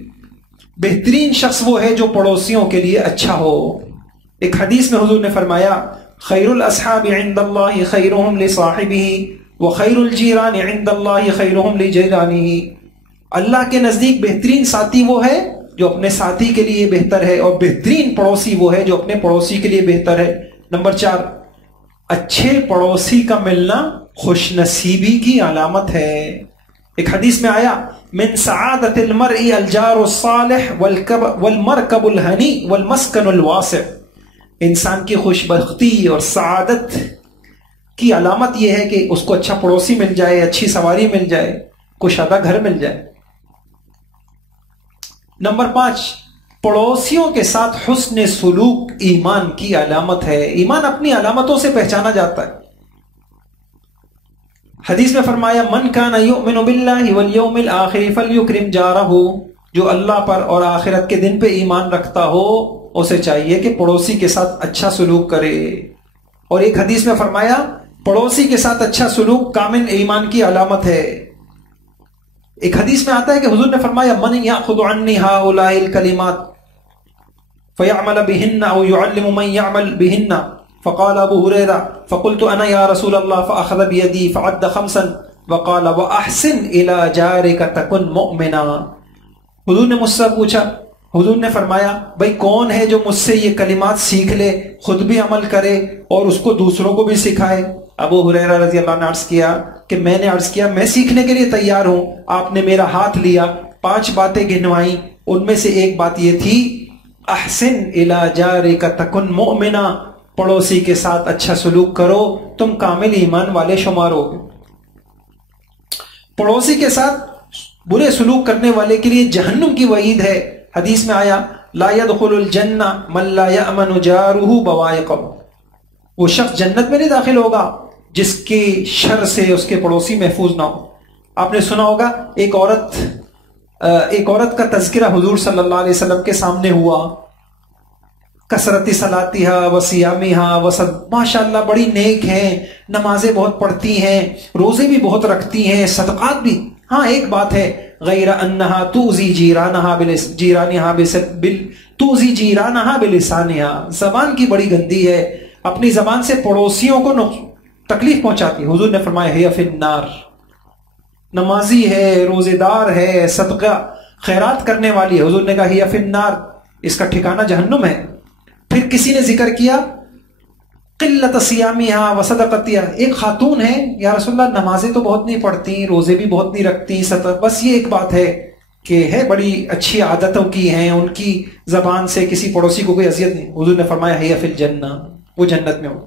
بہترین شخص وہ ہے جو پڑوسیوں کے لیے اچھا ہو۔ ایک حدیث میں حضور نے فرمایا، خیر الاصحاب عند اللہ خیرہم لصاحبہ وخیر الجیران عند اللہ خیرہم لجیرانہ۔ اللہ کے نزدیک بہترین ساتھی وہ ہے جو اپنے ساتھی کے لیے بہتر ہے، اور بہترین پڑوسی وہ ہے جو اپنے پڑوسی کے لیے بہتر ہے۔ نمبر 4، اچھے پڑوسی کا ملنا خوش نصیبی کی علامت ہے۔ ایک حدیث میں آیا، من سعادت المرء الجار الصالح والمرکب الہنی والمسکن الواسع. انسان کی خوش بختی اور سعادت کی علامت یہ ہے کہ اس کو اچھا پڑوسی مل جائے، اچھی سواری مل جائے، کشادہ گھر مل جائے. نمبر 5، پڑوسیوں کے ساتھ حسن سلوک ایمان کی علامت ہے. ایمان اپنی علامتوں سے پہچانا جاتا ہے. حدیث میں فرمایا من کان یؤمن باللہ والیوم الآخر فلیکرم جارہ، جو اللہ پر اور آخرت کے دن پہ ایمان رکھتا ہو اسے چاہیے کہ پڑوسی کے ساتھ اچھا سلوک کرے. اور ایک حدیث میں فرمایا پڑوسی کے ساتھ اچھا سلوک کامل ایمان کی علامت ہے. ایک حدیث میں آتا ہے کہ حضور نے فرمایا من یاخذ عنی هؤلاء الکلمات فیعمل بهن او يعلم من يعمل بهن. فقال ابو ہریرہ فقلت انا یا رسول اللہ فاخذ بیدی فعد 5 وقال واحسن الى جارک تکن مؤمنا. حضور نے مجھ سے پوچھا، حضور نے فرمایا بھائی کون ہے جو مجھ سے یہ کلمات سیکھ لے، خود بھی عمل کرے اور اس کو دوسروں کو بھی سکھائے. ابو ہریرہ رضی اللہ عنہ نے عرض کیا کہ میں نے عرض کیا میں سیکھنے کے لیے تیار ہوں. آپ نے میرا ہاتھ لیا، 5 باتیں گنوائیں، ان میں سے ایک بات یہ تھی احسن الی جارک تکن مؤمنا، پڑوسی کے ساتھ اچھا سلوک کرو تم کامل ایمان والے شمار ہوگے. پڑوسی کے ساتھ برے سلوک کرنے والے کے لیے جہنم کی وعید ہے. حدیث میں آیا لا يدخل الجنہ من لا یأمن جارہ بوائقہ، وہ شخص جنت میں نہیں داخل ہوگا جس کے شر سے اس کے پڑوسی محفوظ نہ ہو. آپ نے سنا ہوگا ایک عورت کا تذکرہ حضور صلی اللہ علیہ وسلم کے سامنے ہوا. کثرت صلاتہا وصیامہا ماشاء اللہ بڑی نیک ہیں، نمازیں بہت پڑھتی ہیں، روزے بھی بہت رکھتی ہیں، صدقات بھی. ہاں ایک بات ہے غیر انہا توزی جیرانہا بلسانہا، زبان کی بڑی گندی ہے، اپنی زبان سے پڑوسیوں کو تکلیف پہنچاتی. حضور نے فرمایا ہی فی النار، نمازی ہے، روزے دار ہے، صدقہ خیرات کرنے والی ہے، حضور نے کہا ہی فی النار، اس کا ٹھکانہ جہنم ہے. پھر کسی نے ذکر کیا قلت صیامہا وصدقتہا، ایک خاتون ہے یا رسول اللہ نمازیں تو بہت نہیں پڑھتی، روزے بھی بہت نہیں رکھتی، بس یہ ایک بات ہے کہ ہے بڑی اچھی عادتوں کی ہیں، ان کی زبان سے کسی پڑوسی کو کوئی اذیت نہیں. حضور نے فرمایا ہی فی الجنہ، وہ جنت میں ہو.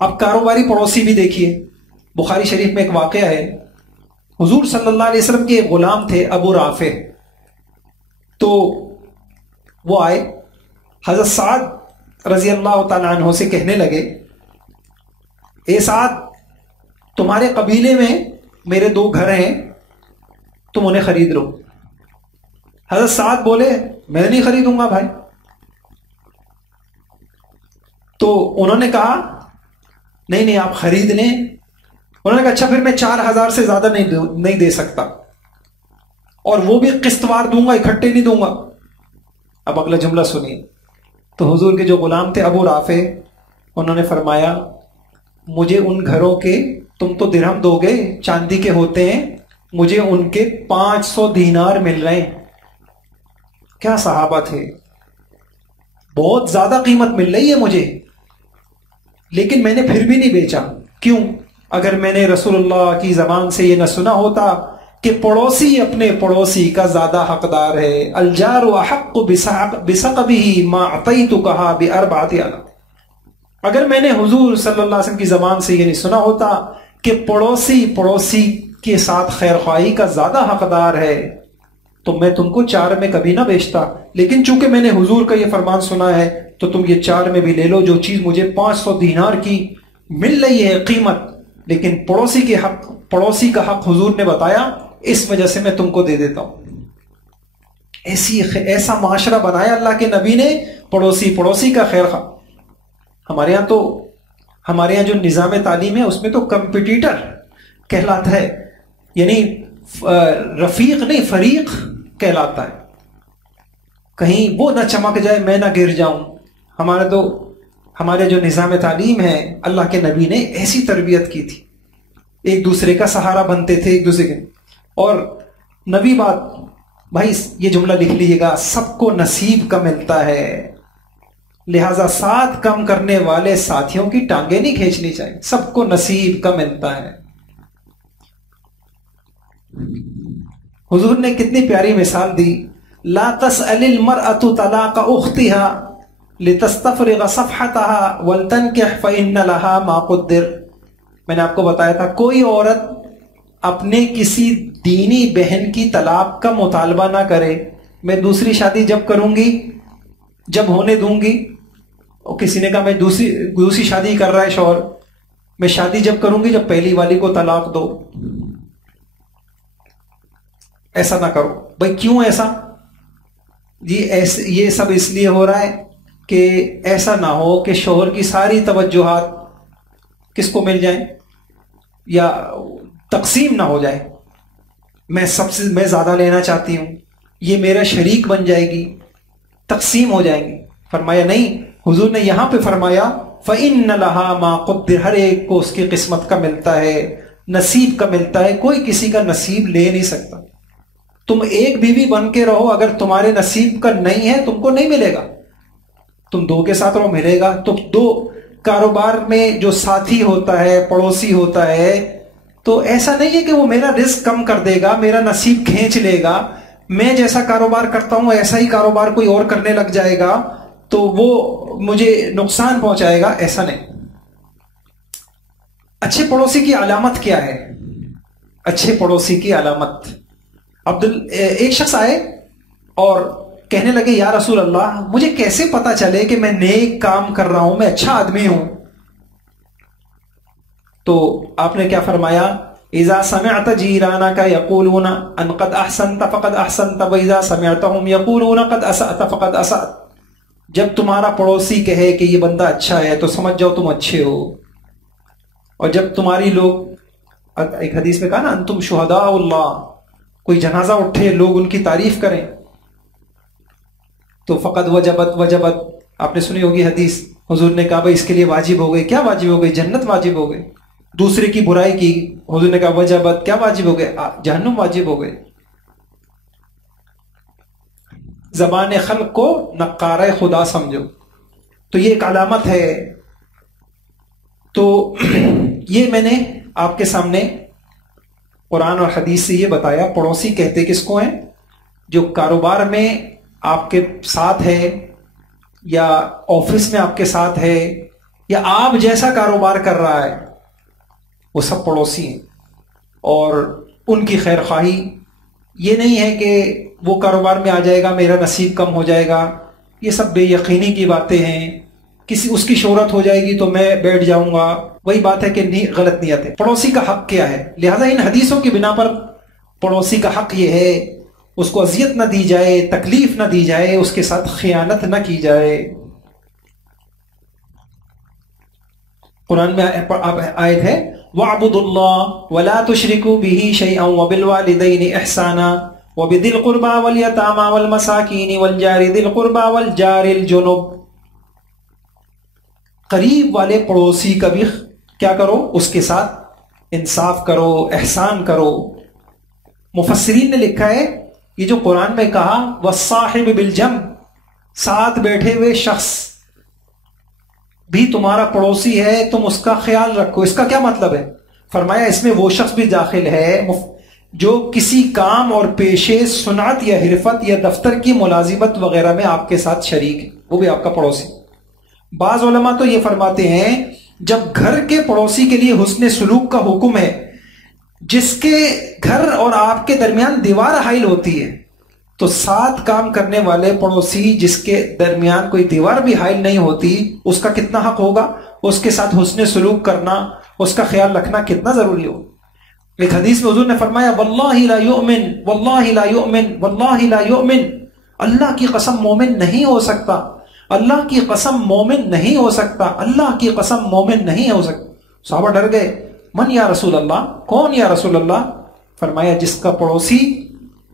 اب کاروباری پڑوسی بھی دیکھیے. بخاری شریف میں ایک واقعہ ہے، حضور صلی اللہ علیہ وسلم کے ایک غلام تھے ابو رافع، تو وہ آئے حضرت سعد رضی اللہ تعالیٰ عنہ سے کہنے لگے اے سعد تمہارے قبیلے میں میرے 2 گھر ہیں، تم انہیں خرید لو. حضرت سعد بولے میں نہیں خریدوں گا بھائی. تو انہوں نے کہا نہیں آپ خرید لیں. انہوں نے کہا اچھا پھر میں 4000 سے زیادہ نہیں دے سکتا، اور وہ بھی قسط وار دوں گا، اکٹھے نہیں دوں گا. اب اگلا جملہ سنیے. تو حضور کے جو غلام تھے ابو رافع، انہوں نے فرمایا مجھے ان گھروں کے، تم تو درہم دو گے، چاندی کے ہوتے ہیں، مجھے ان کے 500 دینار مل رہے ہیں. کیا صحابہ تھے، بہت زیادہ قیمت مل رہی ہے مجھے، لیکن میں نے پھر بھی نہیں بیچا. کیوں؟ اگر میں نے رسول اللہ کی زبان سے یہ نہ سنا ہوتا کہ پڑوسی اپنے پڑوسی کا زیادہ حقدار ہے، الجار احق بثقبہ ما اعطیتکہ باربعۃ اعلاف، اگر میں نے حضور صلی اللہ علیہ وسلم کی زبان سے یہ نہیں سنا ہوتا کہ پڑوسی کے ساتھ خیر خواہی کا زیادہ حقدار ہے تو میں تم کو 4 میں کبھی نہ بیچتا. لیکن چونکہ میں نے حضور کا یہ فرمان سنا ہے تو تم یہ 4 میں بھی لے لو. جو چیز مجھے 500 دینار کی مل رہی ہے قیمت، لیکن پڑوسی کا حق حضور نے بتایا، اس وجہ سے میں تم کو دے دیتا ہوں. ایسا معاشرہ بنایا اللہ کے نبی نے، پڑوسی کا خیر خواہ. ہمارے یہاں جو نظام تعلیم ہے اس میں تو کمپٹیٹر کہلاتا ہے، یعنی رفیق نہیں فریق کہلاتا ہے. کہیں وہ نہ چمک جائے میں نہ گر جاؤں. ہمارے جو نظام تعلیم ہے اللہ کے نبی نے ایسی تربیت کی تھی، ایک دوسرے کا سہارا بنتے تھے ایک دوسرے کے. اور نبی بات بھائی یہ جملہ لکھ لیجیے گا، سب کو نصیب کا ملتا ہے، لہذا ساتھ کم کرنے والے ساتھیوں کی ٹانگیں نہیں کھینچنی چاہیے. سب کو نصیب کا ملتا ہے. حضور نے کتنی پیاری مثال دی، لا تسأل المرأة طلاق اختها لتستفرغ صفحتها ولتنكح فإن لها ما قدر. میں نے آپ کو بتایا تھا کوئی عورت اپنے کسی دینی بہن کی طلاق کا مطالبہ نہ کرے، میں دوسری شادی جب کروں گی، جب ہونے دوں گی. اور کسی نے کہا میں دوسری شادی کر رہا ہے شوہر، میں شادی جب کروں گی جب پہلی والی کو طلاق دو. ایسا نہ کرو. بھائی کیوں ایسا؟ جی یہ سب اس لیے ہو رہا ہے کہ ایسا نہ ہو کہ شوہر کی ساری توجہات کس کو مل جائیں یا تقسیم نہ ہو جائے. میں زیادہ لینا چاہتی ہوں، یہ میرا شریک بن جائے گی، تقسیم ہو جائیں گی. فرمایا نہیں، حضور نے یہاں پہ فرمایا فَإِنَّ لَهَا مَا قُدِّرَ، ہر ایک کو اس کی قسمت کا ملتا ہے، نصیب کا ملتا ہے. کوئی کسی کا نصیب لے نہیں سکتا. تم ایک بیوی بن کے رہو، اگر تمہارے نصیب کا نہیں ہے تم کو نہیں ملے گا. تم دو کے ساتھ رہو، ملے گا. تو دو کاروبار میں جو ساتھی ہوتا ہے، پڑوسی ہوتا ہے، تو ایسا نہیں ہے کہ وہ میرا رزق کم کر دے گا، میرا نصیب کھینچ لے گا. میں جیسا کاروبار کرتا ہوں ایسا ہی کاروبار کوئی اور کرنے لگ جائے گا تو وہ مجھے نقصان پہنچائے گا. ایسا نہیں. اچھے پڑوسی کی علامت کیا ہے؟ اچھے پڑوسی کی علامت، ایک شخص آئے اور کہنے لگے یا رسول اللہ مجھے کیسے پتا چلے کہ میں نیک کام کر رہا ہوں، میں اچھا آدمی ہوں؟ تو آپ نے کیا فرمایا؟ اذا سمعت جیرانک یقولون ان قد احسنت فقد احسنت واذا سمعتهم یقولون قد اسأت فقد اسأت. جب تمہارا پڑوسی کہے کہ یہ بندہ اچھا ہے تو سمجھ جاؤ تم اچھے ہو. اور جب تمہاری لوگ، ایک حدیث میں کہا نا انتم شہداء اللہ، کوئی جنازہ اٹھے لوگ ان کی تعریف کریں تو فقد وجبت. آپ نے سنی ہوگی حدیث، حضور نے کہا بھائی اس کے لیے واجب ہو گئی. کیا واجب ہو گئی؟ جنت واجب ہو گئی. دوسرے کی برائی کی، حضور نے کہا وجبت، کیا واجب ہو گئے؟ جہنم واجب ہو گئے. زبان خلق کو نقارہ خدا سمجھو. تو یہ ایک علامت ہے. تو یہ میں نے آپ کے سامنے قرآن اور حدیث سے یہ بتایا. پڑوسی کہتے کس کو ہیں؟ جو کاروبار میں آپ کے ساتھ ہے یا آفس میں آپ کے ساتھ ہے یا آپ جیسا کاروبار کر رہا ہے، وہ سب پڑوسی ہیں. اور ان کی خیر خواہی یہ نہیں ہے کہ وہ کاروبار میں آ جائے گا میرا نصیب کم ہو جائے گا. یہ سب بے یقینی کی باتیں ہیں. اس کی شہرت ہو جائے گی تو میں بیٹھ جاؤں گا. وہی بات ہے کہ غلط نیت ہے. پڑوسی کا حق کیا ہے؟ لہذا ان حدیثوں کی بنا پر پڑوسی کا حق یہ ہے اس کو اذیت نہ دی جائے، تکلیف نہ دی جائے، اس کے ساتھ خیانت نہ کی جائے. قرآن میں آیت ہے وَاعْبُدُوا اللَّهَ وَلَا تُشْرِكُوا بِهِ شَيْئًا وَبِالْوَالِدَيْنِ إِحْسَانًا وَبِذِي الْقُرْبَى وَالْيَتَامَى وَالْمَسَاكِينِ وَالْجَارِ ذِي الْقُرْبَى وَالْجَارِ الْجُنُبِ. قریب والے پڑوسی کا بھی کیا کرو؟ اس کے ساتھ انصاف کرو، احسان کرو. مفسرین نے لکھا ہے یہ جو قرآن میں کہا وَالصَّاحِبِ بِالْجَنْبِ، ساتھ بیٹھے ہوئے شخص بھی تمہارا پڑوسی ہے، تم اس کا خیال رکھو. اس کا کیا مطلب ہے؟ فرمایا اس میں وہ شخص بھی داخل ہے جو کسی کام اور پیشے، صنعت یا حرفت یا دفتر کی ملازمت وغیرہ میں آپ کے ساتھ شریک ہے، وہ بھی آپ کا پڑوسی. بعض علماء تو یہ فرماتے ہیں جب گھر کے پڑوسی کے لیے حسن سلوک کا حکم ہے، جس کے گھر اور آپ کے درمیان دیوار حائل ہوتی ہے، تو ساتھ کام کرنے والے پڑوسی جس کے درمیان کوئی دیوار بھی حائل نہیں ہوتی، اس کا کتنا حق ہوگا؟ اس کے ساتھ حسن سلوک کرنا، اس کا خیال رکھنا کتنا ضروری ہو. ایک حدیث میں حضور نے فرمایا واللہ لا یؤمن واللہ لا یؤمن واللہ لا یؤمن، اللہ کی قسم مومن نہیں ہو سکتا، اللہ کی قسم مومن نہیں ہو سکتا، اللہ کی قسم مومن نہیں ہو سکتا. صحابہ ڈر گئے، من یا رسول اللہ، کون یا رسول اللہ؟ فرمایا جس کا پڑوسی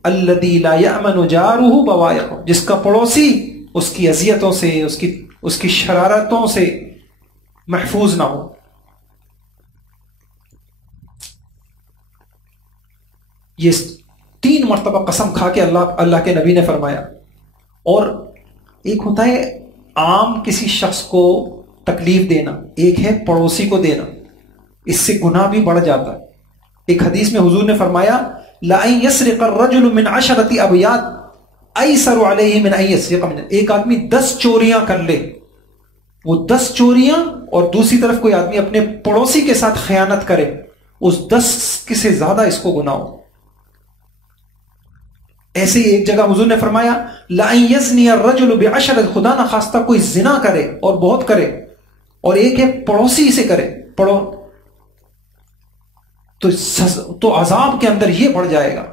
الذی لا یأمن جارہ بوائقہ، جس کا پڑوسی اس کی اذیتوں سے، اس کی شرارتوں سے محفوظ نہ ہو. یہ 3 مرتبہ قسم کھا کے اللہ کے نبی نے فرمایا. اور ایک ہوتا ہے عام کسی شخص کو تکلیف دینا، ایک ہے پڑوسی کو دینا، اس سے گناہ بھی بڑھ جاتا ہے. ایک حدیث میں حضور نے فرمایا لَأَن يَسْرِقَ الرَّجُلُ مِنْ عَشَرَةِ أَبْيَاتٍ أَيْسَرُ عَلَيْهِ مِنْ أَن يَسْرِقَ من، ایک آدمی 10 چوریاں کر لے، وہ 10 چوریاں، اور دوسری طرف کوئی آدمی اپنے پڑوسی کے ساتھ خیانت کرے، اس 10 سے زیادہ اس کو گناہ ہو۔ ایسے ہی ایک جگہ حضور نے فرمایا لَأَن يَزْنِيَ الرَّجُلُ بِعَشَرَةٍ، خدا نہ خواستہ کوئی زنا کرے اور بہت کرے، اور ایک ہے پڑوسی سے کرے تو عذاب کے اندر یہ بڑھ جائے گا۔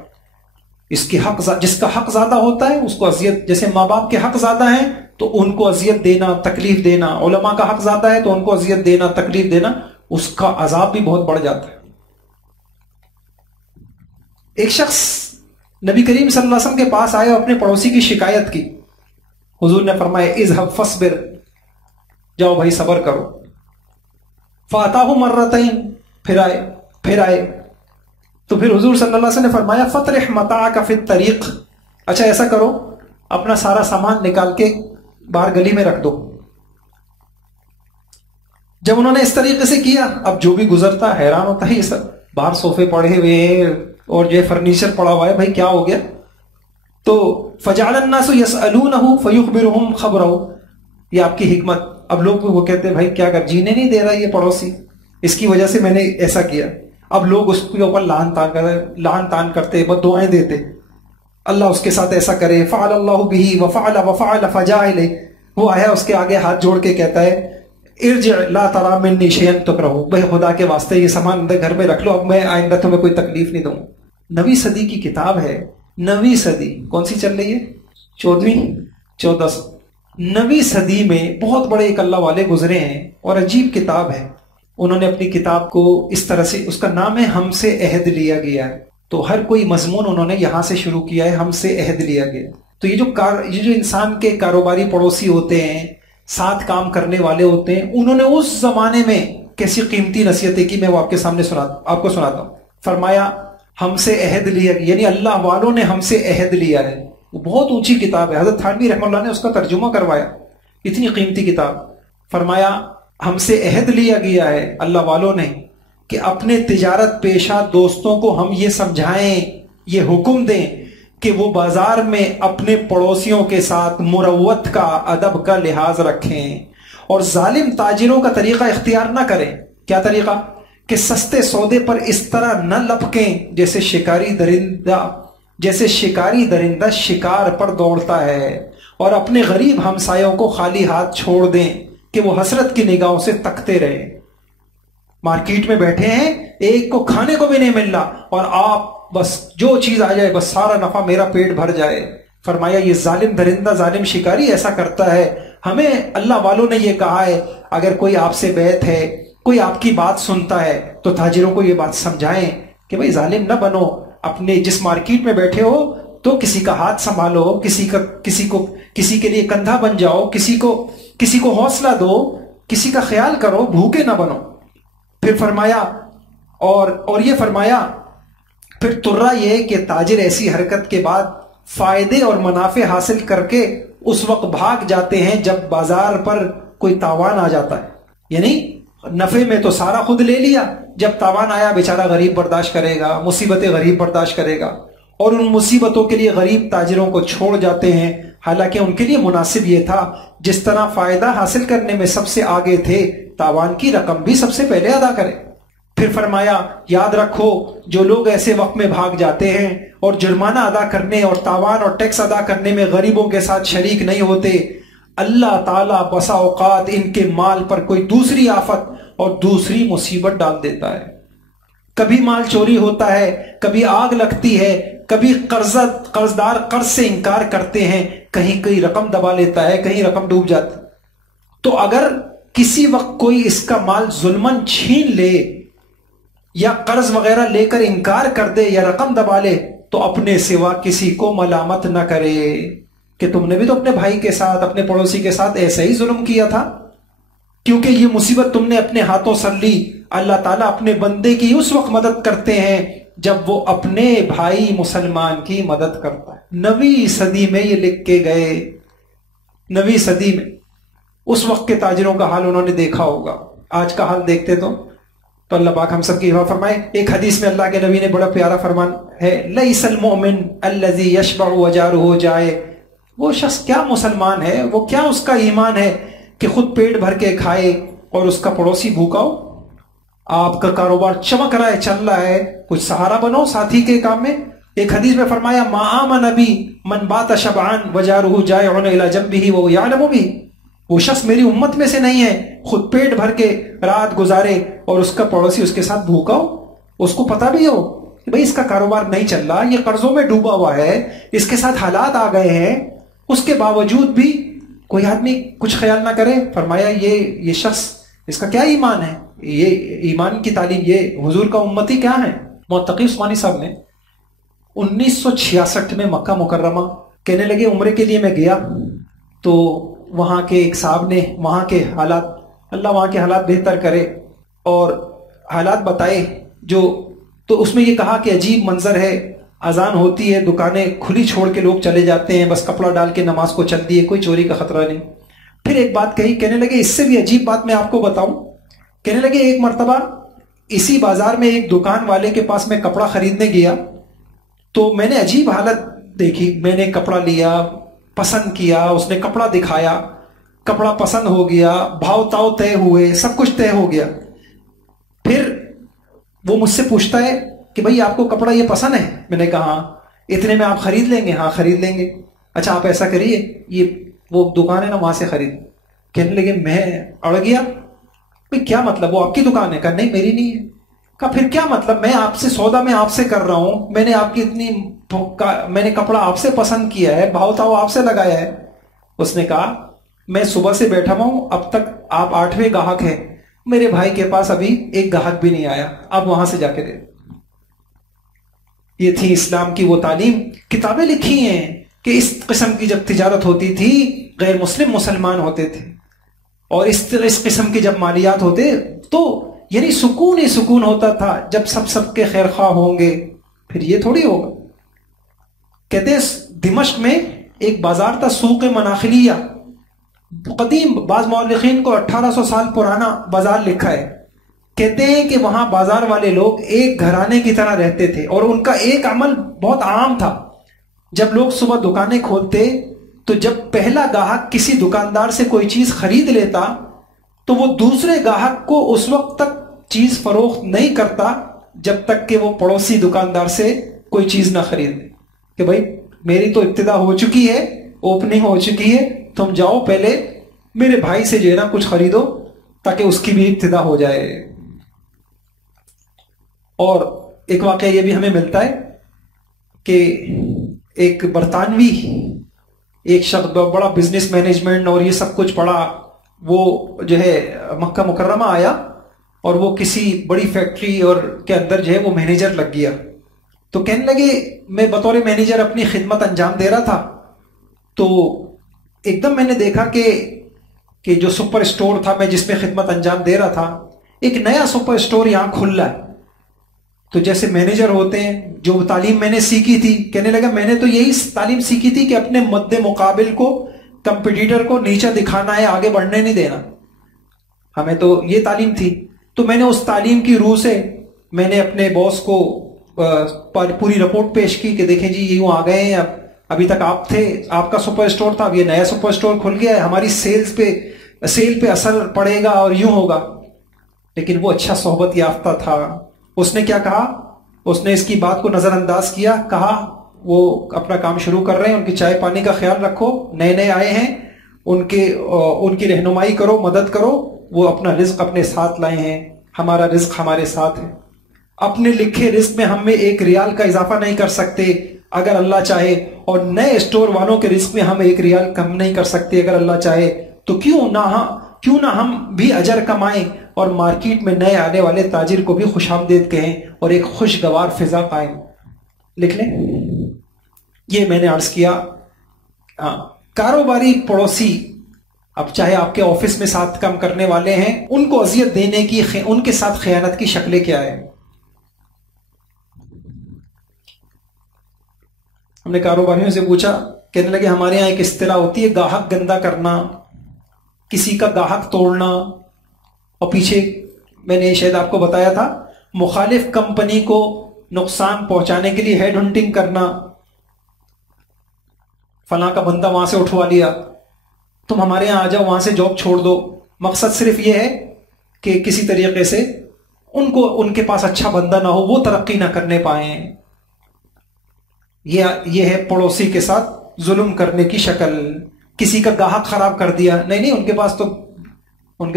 اس کے حق، جس کا حق زیادہ ہوتا ہے اس کو اذیت، جیسے ماں باپ کے حق زیادہ ہیں تو ان کو اذیت دینا، تکلیف دینا، علماء کا حق زیادہ ہے تو ان کو اذیت دینا، تکلیف دینا، اس کا عذاب بھی بہت بڑھ جاتا ہے۔ ایک شخص نبی کریم صلی اللہ علیہ وسلم کے پاس آیا، اپنے پڑوسی کی شکایت کی، حضور نے فرمایا اذهب فاصبر، جاؤ بھائی صبر کرو۔ فاتاہ مرتين، پھر آئے تو پھر حضور صلی اللہ علیہ وسلم نے فرمایا فطرح متاعک فی الطریق، اچھا ایسا کرو اپنا سارا سامان نکال کے باہر گلی میں رکھ دو۔ جب انہوں نے اس طریقے سے کیا، اب جو بھی گزرتا حیران ہوتا ہے، یہ سب باہر صوفے پڑے ہوئے ہیں اور جو فرنیچر پڑا ہوا ہے، بھائی کیا ہو گیا؟ تو فجعل الناس يسألونه فيخبرهم خبره، یہ آپ کی حکمت۔ اب لوگ وہ کہتے ہیں بھائی کیا کر، جینے نہیں دے رہا یہ پڑوسی، اس کی وجہ سے میں نے ایسا کیا۔ اب لوگ اس کے اوپر لعن تان کرتے، بد دعائیں دیتے، اللہ اس کے ساتھ ایسا کرے، فعل اللہ به وفعل فجاء الیہ، وہ آیا اس کے آگے ہاتھ جوڑ کے کہتا ہے ارجع لا ترى منی شیئا تکرہ، بھائی خدا کے واسطے یہ سامان اندر گھر میں رکھ لو، اب میں آئندہ تمہیں کوئی تکلیف نہیں دوں۔ 9ویں صدی کی کتاب ہے، 9ویں صدی کون سی چل رہی ہے؟ 14 9ویں صدی میں بہت بڑے ایک اللہ والے گزرے ہیں اور عجیب کتاب ہے۔ انہوں نے اپنی کتاب کو اس طرح سے، اس کا نام ہے ہم سے عہد لیا گیا ہے، تو ہر کوئی مضمون انہوں نے یہاں سے شروع کیا ہے، ہم سے عہد لیا گیا۔ تو یہ جو انسان کے کاروباری پڑوسی ہوتے ہیں، ساتھ کام کرنے والے ہوتے ہیں، انہوں نے اس زمانے میں کیسی قیمتی نصیحتیں کی، میں وہ آپ کے سامنے آپ کو سناتا ہوں۔ فرمایا ہم سے عہد لیا گیا، یعنی اللہ والوں نے ہم سے عہد لیا ہے۔ وہ بہت اونچی کتاب ہے، حضرت تھانوی رحمہ اللہ نے اس کا ترجمہ کروایا، اتنی قیمتی کتاب۔ فرمایا ہم سے عہد لیا گیا ہے اللہ والوں نے کہ اپنے تجارت پیشہ دوستوں کو ہم یہ سمجھائیں، یہ حکم دیں کہ وہ بازار میں اپنے پڑوسیوں کے ساتھ مروت کا، ادب کا لحاظ رکھیں، اور ظالم تاجروں کا طریقہ اختیار نہ کریں۔ کیا طریقہ؟ کہ سستے سودے پر اس طرح نہ لپکیں جیسے شکاری درندہ شکار پر دوڑتا ہے، اور اپنے غریب ہمسایوں کو خالی ہاتھ چھوڑ دیں کہ وہ حسرت کی نگاہوں سے تکتے رہیں۔ مارکیٹ میں بیٹھے ہیں، ایک کو کھانے کو بھی نہیں مل رہا، اور آپ بس جو چیز آ جائے بس سارا نفع میرا پیٹ بھر جائے۔ فرمایا یہ ظالم درندہ، ظالم شکاری ایسا کرتا ہے۔ ہمیں اللہ والوں نے یہ کہا ہے اگر کوئی آپ سے بیعت ہے، کوئی آپ کی بات سنتا ہے تو تاجروں کو یہ بات سمجھائیں کہ بھئی ظالم نہ بنو، اپنے جس مارکیٹ میں بیٹھے ہو تو کسی کا ہاتھ سنبھالو، کسی کے لیے کندھا بن جاؤ، کسی کو حوصلہ دو، کسی کا خیال کرو، بھوکے نہ بنو۔ پھر فرمایا اور یہ فرمایا پھر ترا یہ کہ تاجر ایسی حرکت کے بعد فائدے اور منافع حاصل کر کے اس وقت بھاگ جاتے ہیں جب بازار پر کوئی تاوان آ جاتا ہے، یعنی نفع میں تو سارا خود لے لیا، جب تاوان آیا بیچارہ غریب برداشت کرے گا، مصیبتیں غریب برداشت کرے گا، اور ان مصیبتوں کے لیے غریب تاجروں کو چھوڑ جاتے ہیں، حالانکہ ان کے لیے مناسب یہ تھا جس طرح فائدہ حاصل کرنے میں سب سے آگے تھے، تاوان کی رقم بھی سب سے پہلے ادا کرے۔ پھر فرمایا یاد رکھو جو لوگ ایسے وقت میں بھاگ جاتے ہیں اور جرمانہ ادا کرنے اور تاوان اور ٹیکس ادا کرنے میں غریبوں کے ساتھ شریک نہیں ہوتے، اللہ تعالیٰ بسا اوقات ان کے مال پر کوئی دوسری آفت اور دوسری مصیبت ڈال دیتا ہے۔ کبھی مال چوری ہوتا ہے، کبھی آگ لگتی ہے، کبھی قرضدار قرض سے انکار کرتے ہیں، کہیں رقم دبا لیتا ہے، کہیں رقم ڈوب جاتی۔ تو اگر کسی وقت کوئی اس کا مال ظلمن چھین لے یا قرض وغیرہ لے کر انکار کر دے یا رقم دبا لے تو اپنے سوا کسی کو ملامت نہ کرے کہ تم نے بھی تو اپنے بھائی کے ساتھ، اپنے پڑوسی کے ساتھ ایسا ہی ظلم کیا تھا، کیونکہ یہ مصیبت تم نے اپنے ہاتھوں سر لی۔ اللہ تعالیٰ اپنے بندے کی اس وقت مدد کرتے ہیں جب وہ اپنے بھائی مسلمان کی مدد کرتا ہے۔ 9ویں صدی میں یہ لکھ کے گئے، 9ویں صدی میں۔ اس وقت کے تاجروں کا حال انہوں نے دیکھا ہوگا، آج کا حال دیکھتے تو تو اللہ پاک ہم سب کی حفاظت فرمائے۔ ایک حدیث میں اللہ کے نبی نے بڑا پیارا فرمان ہے، لیس المؤمن الذی یشبع وجارہ جائع، وہ شخص کیا مسلمان ہے، وہ کیا اس کا ایمان ہے کہ خود پیٹ بھر کے کھائے اور اس کا پڑوسی بھوکا ہو۔ آپ کا کاروبار چمک رہا ہے، چل رہا ہے، کچھ سہارا بنو ساتھی کے کام میں۔ ایک حدیث میں فرمایا ما آمن بی من بات شبعان وجارہ جائع الی جنبہ وهو یعلم بہ، وہ شخص میری امت میں سے نہیں ہے خود پیٹ بھر کے رات گزارے اور اس کا پڑوسی اس کے ساتھ بھوکا ہو، اس کو پتا بھی ہو کہ بھئی اس کا کاروبار نہیں چل رہا، یہ قرضوں میں ڈوبا ہوا ہے، اس کے ساتھ حالات آ گئے ہیں، اس کے باوجود بھی کوئی آدمی کچھ خیال نہ کرے۔ فرمایا یہ شخص، اس کا کیا ایمان ہے، یہ ایمان کی تعلیم، یہ حضور کا امتی کیا ہے۔ متقی عثمانی صاحب نے 1966 میں مکہ مکرمہ کہنے لگے عمرے کے لیے میں گیا، تو وہاں کے ایک صاحب نے وہاں کے حالات، اللہ وہاں کے حالات بہتر کرے، اور حالات بتائے جو، تو اس میں یہ کہا کہ عجیب منظر ہے، اذان ہوتی ہے، دکانیں کھلی چھوڑ کے لوگ چلے جاتے ہیں، بس کپڑا ڈال کے نماز کو چل دیے، کوئی چوری کا خطرہ نہیں۔ پھر ایک بات کہی، کہنے لگے اس سے بھی عجیب بات میں آپ کو بتاؤں، کہنے لگے ایک مرتبہ اسی بازار میں ایک دکان والے کے پاس میں کپڑا خریدنے گیا، تو میں نے عجیب حالت دیکھی، میں نے کپڑا لیا، پسند کیا، اس نے کپڑا دکھایا، کپڑا پسند ہو گیا، بھاؤ تاؤ طے ہوئے، سب کچھ طے ہو گیا۔ پھر وہ مجھ سے پوچھتا ہے کہ بھئی آپ کو کپڑا یہ پسند ہے؟ میں نے کہا ہاں۔ اتنے میں آپ خرید لیں گے؟ ہاں خرید لیں گے۔ اچھا آپ ایسا کریے، یہ وہ دکان ہے نا وہاں سے خرید۔ کہنے لگے میں اڑ گیا، بھئی کیا مطلب، وہ آپ کی دکان ہے؟ کہا نہیں میری نہیں ہے۔ کہا پھر کیا مطلب، میں آپ سے سودا میں آپ سے کر رہا ہوں، میں نے آپ کی اتنی، میں نے کپڑا آپ سے پسند کیا ہے، بھاؤ تاؤ آپ سے لگایا ہے۔ اس نے کہا میں صبح سے بیٹھا ہوں، اب تک آپ 8ویں گاہک ہیں، میرے بھائی کے پاس ابھی ایک گاہک بھی نہیں آیا، آپ وہاں سے جا کے دے۔ یہ تھی اسلام کی وہ تعلیم۔ کتابیں لکھی ہیں کہ اس قسم کی جب تجارت ہوتی تھی غیر مسلم مسلمان ہوتے تھے، اور اس قسم کی جب مالیات ہوتے تو یعنی سکون ہی سکون ہوتا تھا۔ جب سب کے خیر خواہ ہوں گے پھر یہ تھوڑی ہوگا۔ کہتے ہیں دمشق میں ایک بازار تھا سوق مناخلیہ، قدیم، بعض مورخین کو 1800 سال پرانا بازار لکھا ہے۔ کہتے ہیں کہ وہاں بازار والے لوگ ایک گھرانے کی طرح رہتے تھے، اور ان کا ایک عمل بہت عام تھا۔ جب لوگ صبح دکانیں کھولتے تو جب پہلا گاہک کسی دکاندار سے کوئی چیز خرید لیتا تو وہ دوسرے گاہک کو اس وقت تک چیز فروخت نہیں کرتا جب تک کہ وہ پڑوسی دکاندار سے کوئی چیز نہ خرید لے، کہ بھائی میری تو ابتدا ہو چکی ہے، اوپننگ ہو چکی ہے، تم جاؤ پہلے میرے بھائی سے جو ہے نا کچھ خریدو تاکہ اس کی بھی ابتدا ہو جائے۔ اور ایک واقعہ یہ بھی ہمیں ملتا ہے کہ ایک برطانوی ایک شخص بڑا بزنس مینجمنٹ اور یہ سب کچھ پڑھا، وہ جو ہے مکہ مکرمہ آیا اور وہ کسی بڑی فیکٹری اور کے اندر جو ہے وہ مینیجر لگ گیا۔ تو کہنے لگے میں بطور مینیجر اپنی خدمت انجام دے رہا تھا، تو ایک دم میں نے دیکھا کہ جو سپر اسٹور تھا میں جس میں خدمت انجام دے رہا تھا، ایک نیا سپر اسٹور یہاں کھل رہا ہے۔ تو جیسے مینیجر ہوتے ہیں، جو تعلیم میں نے سیکھی تھی، کہنے لگا میں نے تو یہی تعلیم سیکھی تھی کہ اپنے مد مقابل کو، کمپٹیٹر کو نیچا دکھانا ہے، آگے بڑھنے نہیں دینا، ہمیں تو یہ تعلیم تھی۔ تو میں نے اس تعلیم کی روح سے میں نے اپنے باس کو پوری رپورٹ پیش کی کہ دیکھیں جی یہ یوں آ گئے ہیں، ابھی تک آپ تھے، آپ کا سپر اسٹور تھا، اب یہ نیا سپر اسٹور کھل گیا ہے، ہماری سیل پہ اثر پڑے گا اور یوں ہوگا۔ لیکن وہ اچھا صحبت یافتہ تھا، اس نے کیا کہا، اس نے اس کی بات کو نظر انداز کیا، کہا وہ اپنا کام شروع کر رہے ہیں، ان کی چائے پانی کا خیال رکھو، نئے نئے آئے ہیں، ان کی رہنمائی کرو، مدد کرو، وہ اپنا رزق اپنے ساتھ لائے ہیں، ہمارا رزق ہمارے ساتھ ہے، اپنے لکھے رزق میں ہم میں 1 ریال کا اضافہ نہیں کر سکتے اگر اللہ چاہے، اور نئے اسٹور والوں کے رزق میں ہم 1 ریال کم نہیں کر سکتے اگر اللہ چاہے، تو کیوں نہ ہم بھی اجر کمائیں اور مارکیٹ میں نئے آنے والے تاجر کو بھی خوش آمدید کہیں اور ایک خوشگوار فضا قائم۔ لکھ لیں، یہ میں نے عرض کیا۔ کاروباری پڑوسی، اب چاہے آپ کے آفس میں ساتھ کام کرنے والے ہیں، ان کو اذیت دینے کی، ان کے ساتھ خیانت کی شکلیں کیا ہے؟ ہم نے کاروباریوں سے پوچھا، کہنے لگے ہمارے یہاں ایک اصطلاح ہوتی ہے گاہک گندا کرنا، کسی کا گاہک توڑنا، اور پیچھے میں نے شاید آپ کو بتایا تھا، مخالف کمپنی کو نقصان پہنچانے کے لیے ہیڈ ہنٹنگ کرنا، فلاں کا بندہ وہاں سے اٹھوا لیا، تم ہمارے یہاں آ جاؤ، وہاں سے جاب چھوڑ دو. مقصد صرف یہ ہے کہ کسی طریقے سے ان کے پاس اچھا بندہ نہ ہو، وہ ترقی نہ کرنے پائیں. یہ ہے پڑوسی کے ساتھ ظلم کرنے کی شکل. کسی کا گاہک خراب کر دیا، نہیں ان کے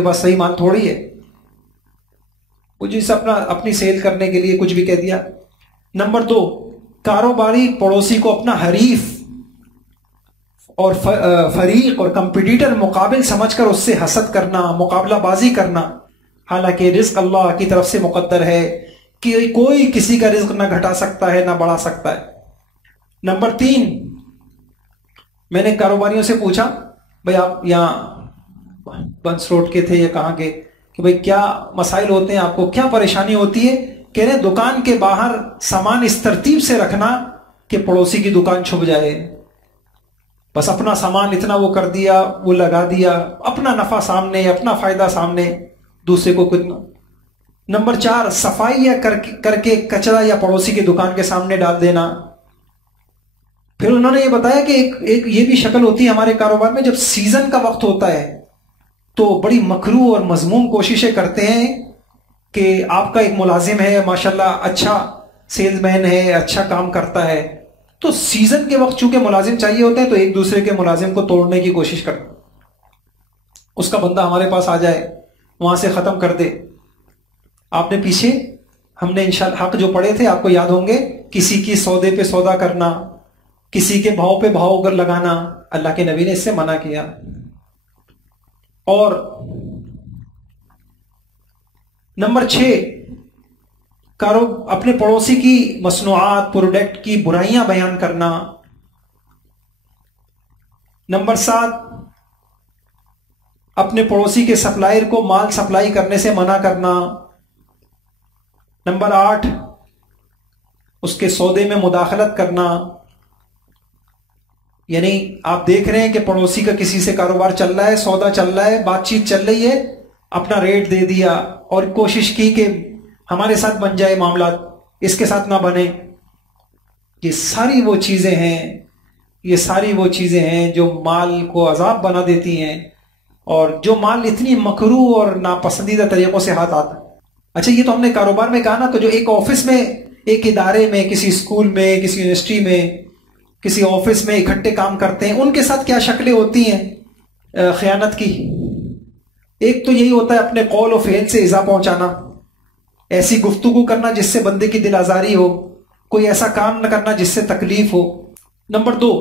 پاس صحیح مال تھوڑی ہے، وہ جس اپنی سیل کرنے کے لیے کچھ بھی کہہ دیا. نمبر 2، کاروباری پڑوسی کو اپنا حریف اور فریق اور کمپٹیٹر مقابل سمجھ کر اس سے حسد کرنا، مقابلہ بازی کرنا، حالانکہ رزق اللہ کی طرف سے مقدر ہے کہ کوئی کسی کا رزق نہ گھٹا سکتا ہے نہ بڑھا سکتا ہے. نمبر 3، میں نے کاروباریوں سے پوچھا، بھائی آپ یہاں بنس روڈ کے تھے یا کہاں کے، کہ بھائی کیا مسائل ہوتے ہیں آپ کو، کیا پریشانی ہوتی ہے؟ کہہ رہے دکان کے باہر سامان اس ترتیب سے رکھنا کہ پڑوسی کی دکان چھپ جائے. بس اپنا سامان اتنا وہ کر دیا، وہ لگا دیا، اپنا نفع سامنے، اپنا فائدہ سامنے، دوسرے کو کچھ نہ. نمبر 4، صفائی یا کر کے کچرا یا پڑوسی کی دکان کے سامنے ڈال دینا. پھر انہوں نے یہ بتایا کہ ایک یہ بھی شکل ہوتی ہے ہمارے کاروبار میں، جب سیزن کا وقت ہوتا ہے تو بڑی مکروہ اور مذموم کوششیں کرتے ہیں کہ آپ کا ایک ملازم ہے ماشاءاللہ اچھا سیلز مین ہے، اچھا کام کرتا ہے، تو سیزن کے وقت چونکہ ملازم چاہیے ہوتے ہیں تو ایک دوسرے کے ملازم کو توڑنے کی کوشش کرتے ہیں. اس کا بندہ ہمارے پاس آ جائے، وہاں سے ختم کر دے. آپ نے پیچھے ہم نے انشاءاللہ حق جو پڑھے تھے آپ کو یاد ہوں گے، کسی کی سودے پہ سودا کرنا، کسی کے بھاؤ پہ بھاؤ لگانا، اللہ کے نبی نے اس سے منع کیا. اور نمبر 6، اپنے پڑوسی کی مصنوعات پروڈکٹ کی برائیاں بیان کرنا. نمبر 7، اپنے پڑوسی کے سپلائر کو مال سپلائی کرنے سے منع کرنا. نمبر 8، اس کے سودے میں مداخلت کرنا. یعنی آپ دیکھ رہے ہیں کہ پڑوسی کا کسی سے کاروبار چل رہا ہے، سودا چل رہا ہے، بات چیت چل رہی ہے، اپنا ریٹ دے دیا اور کوشش کی کہ ہمارے ساتھ بن جائے معاملات، اس کے ساتھ نہ بنے. یہ ساری وہ چیزیں ہیں جو مال کو عذاب بنا دیتی ہیں، اور جو مال اتنی مکروہ اور ناپسندیدہ طریقوں سے ہاتھ آتا ہے. اچھا یہ تو ہم نے کاروبار میں کہا نا، تو جو ایک آفس میں، ایک ادارے میں، کسی اسکول میں، کسی یونیورسٹی میں، کسی آفس میں اکٹھے کام کرتے ہیں، ان کے ساتھ کیا شکلیں ہوتی ہیں خیانت کی. ایک تو یہی ہوتا ہے اپنے قول و فعل سے ایذا پہنچانا، ایسی گفتگو کرنا جس سے بندے کی دل آزاری ہو، کوئی ایسا کام نہ کرنا جس سے تکلیف ہو. نمبر 2،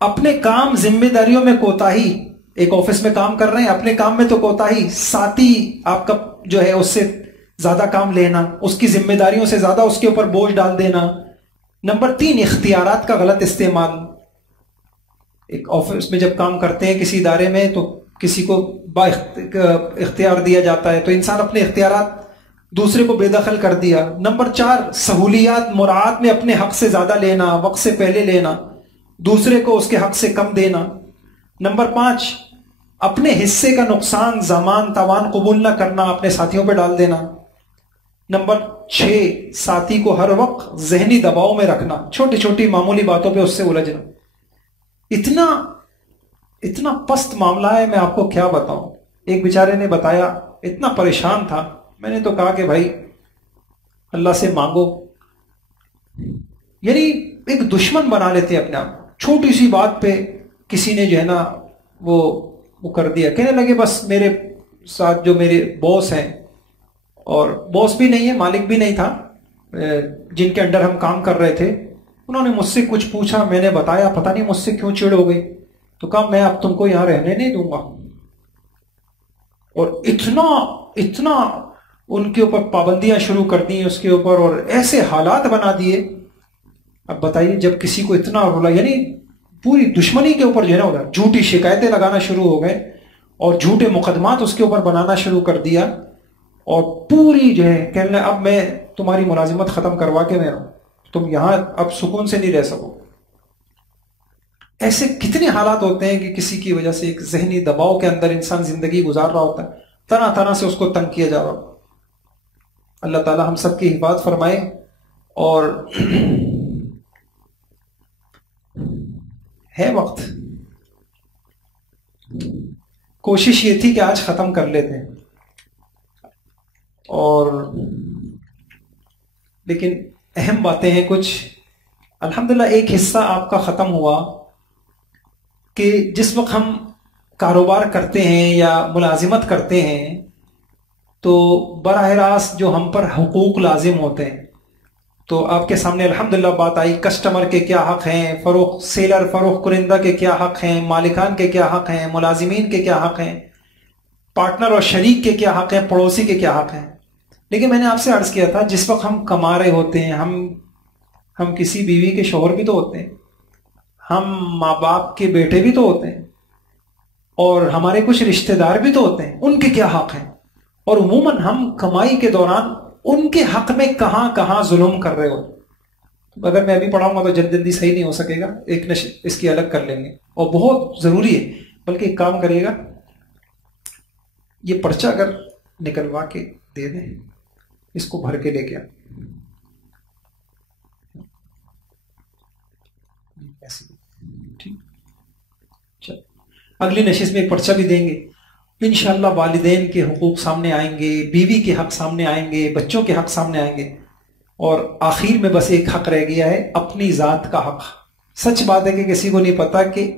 اپنے کام ذمہ داریوں میں کوتاہی. ایک آفس میں کام کر رہے ہیں، اپنے کام میں تو کوتاہی، ساتھی آپ کا جو ہے اس سے زیادہ کام لینا، اس کی ذمہ داریوں سے زیادہ اس کے اوپر بوجھ ڈال دینا. نمبر 3، اختیارات کا غلط استعمال. ایک آفس میں جب کام کرتے ہیں کسی ادارے میں تو کسی کو اختیار دیا جاتا ہے، تو انسان اپنے اختیارات دوسرے کو بے دخل کر دیا. نمبر 4، سہولیات مراعات میں اپنے حق سے زیادہ لینا، وقت سے پہلے لینا، دوسرے کو اس کے حق سے کم دینا. نمبر 5، اپنے حصے کا نقصان زمان تاوان قبول نہ کرنا، اپنے ساتھیوں پہ ڈال دینا. نمبر 6، ساتھی کو ہر وقت ذہنی دباؤ میں رکھنا، چھوٹی چھوٹی معمولی باتوں پہ اس سے الجھنا. اتنا پست معاملہ ہے، میں آپ کو کیا بتاؤں. ایک بیچارے نے بتایا، اتنا پریشان تھا، میں نے تو کہا کہ بھائی اللہ سے مانگو. یعنی ایک دشمن بنا لیتے اپنے آپ، چھوٹی سی بات پہ کسی نے جو ہے نا وہ کر دیا. کہنے لگے بس میرے ساتھ جو میرے باس ہیں، اور باس بھی نہیں ہے، مالک بھی نہیں تھا، جن کے انڈر ہم کام کر رہے تھے، انہوں نے مجھ سے کچھ پوچھا، میں نے بتایا، پتہ نہیں مجھ سے کیوں چڑ ہو گئی، تو کہا میں اب تم کو یہاں رہنے نہیں دوں گا. اور اتنا ان کے اوپر پابندیاں شروع کر دی اس کے اوپر، اور ایسے حالات بنا دیے. اب بتائیے جب کسی کو اتنا رولا، یعنی پوری دشمنی کے اوپر جو ہے نا جھوٹی شکایتیں لگانا شروع ہو گئے اور جھوٹے مقدمات اس کے اوپر بنانا شروع کر دیا، اور پوری جو ہے کہنے لگے اب میں تمہاری ملازمت ختم کروا کے میں تم یہاں اب سکون سے نہیں رہ سکو. ایسے کتنے حالات ہوتے ہیں کہ کسی کی وجہ سے ایک ذہنی دباؤ کے اندر انسان زندگی گزار رہا ہوتا ہے، طرح طرح سے اس کو تنگ کیا جا رہا. اللہ تعالی ہم سب کی حفاظت فرمائے. اور ہے وقت، کوشش یہ تھی کہ آج ختم کر لیتے ہیں، اور لیکن اہم باتیں ہیں کچھ. الحمدللہ ایک حصہ آپ کا ختم ہوا کہ جس وقت ہم کاروبار کرتے ہیں یا ملازمت کرتے ہیں تو براہ راست جو ہم پر حقوق لازم ہوتے ہیں، تو آپ کے سامنے الحمدللہ بات آئی کسٹمر کے کیا حق ہیں، فروخت کنندہ کے کیا حق ہیں، مالکان کے کیا حق ہیں، ملازمین کے کیا حق ہیں، پارٹنر اور شریک کے کیا حق ہیں، پڑوسی کے کیا حق ہیں. لیکن میں نے آپ سے عرض کیا تھا جس وقت ہم کما رہے ہوتے ہیں، ہم کسی بیوی کے شوہر بھی تو ہوتے ہیں، ہم ماں باپ کے بیٹے بھی تو ہوتے ہیں، اور ہمارے کچھ رشتہ دار بھی تو ہوتے ہیں، ان کے کیا حق ہیں. اور عموماً ہم کمائی کے دوران ان کے حق میں کہاں کہاں ظلم کر رہے ہوتے. اگر میں ابھی پڑھاؤں گا تو جلدی صحیح نہیں ہو سکے گا، ایک اس کی الگ کر لیں گے، اور بہت ضروری ہے. بلکہ ایک کام کریے گا، یہ پرچہ اگر نکلوا کے دے دیں، اس کو بھر کے لے کے ٹھیک. چل اگلی نشست میں ایک پرچہ بھی دیں گے انشاءاللہ. والدین کے حقوق سامنے آئیں گے، بیوی کے حق سامنے آئیں گے، بچوں کے حق سامنے آئیں گے، اور آخر میں بس ایک حق رہ گیا ہے، اپنی ذات کا حق. سچ بات ہے کہ کسی کو نہیں پتا کہ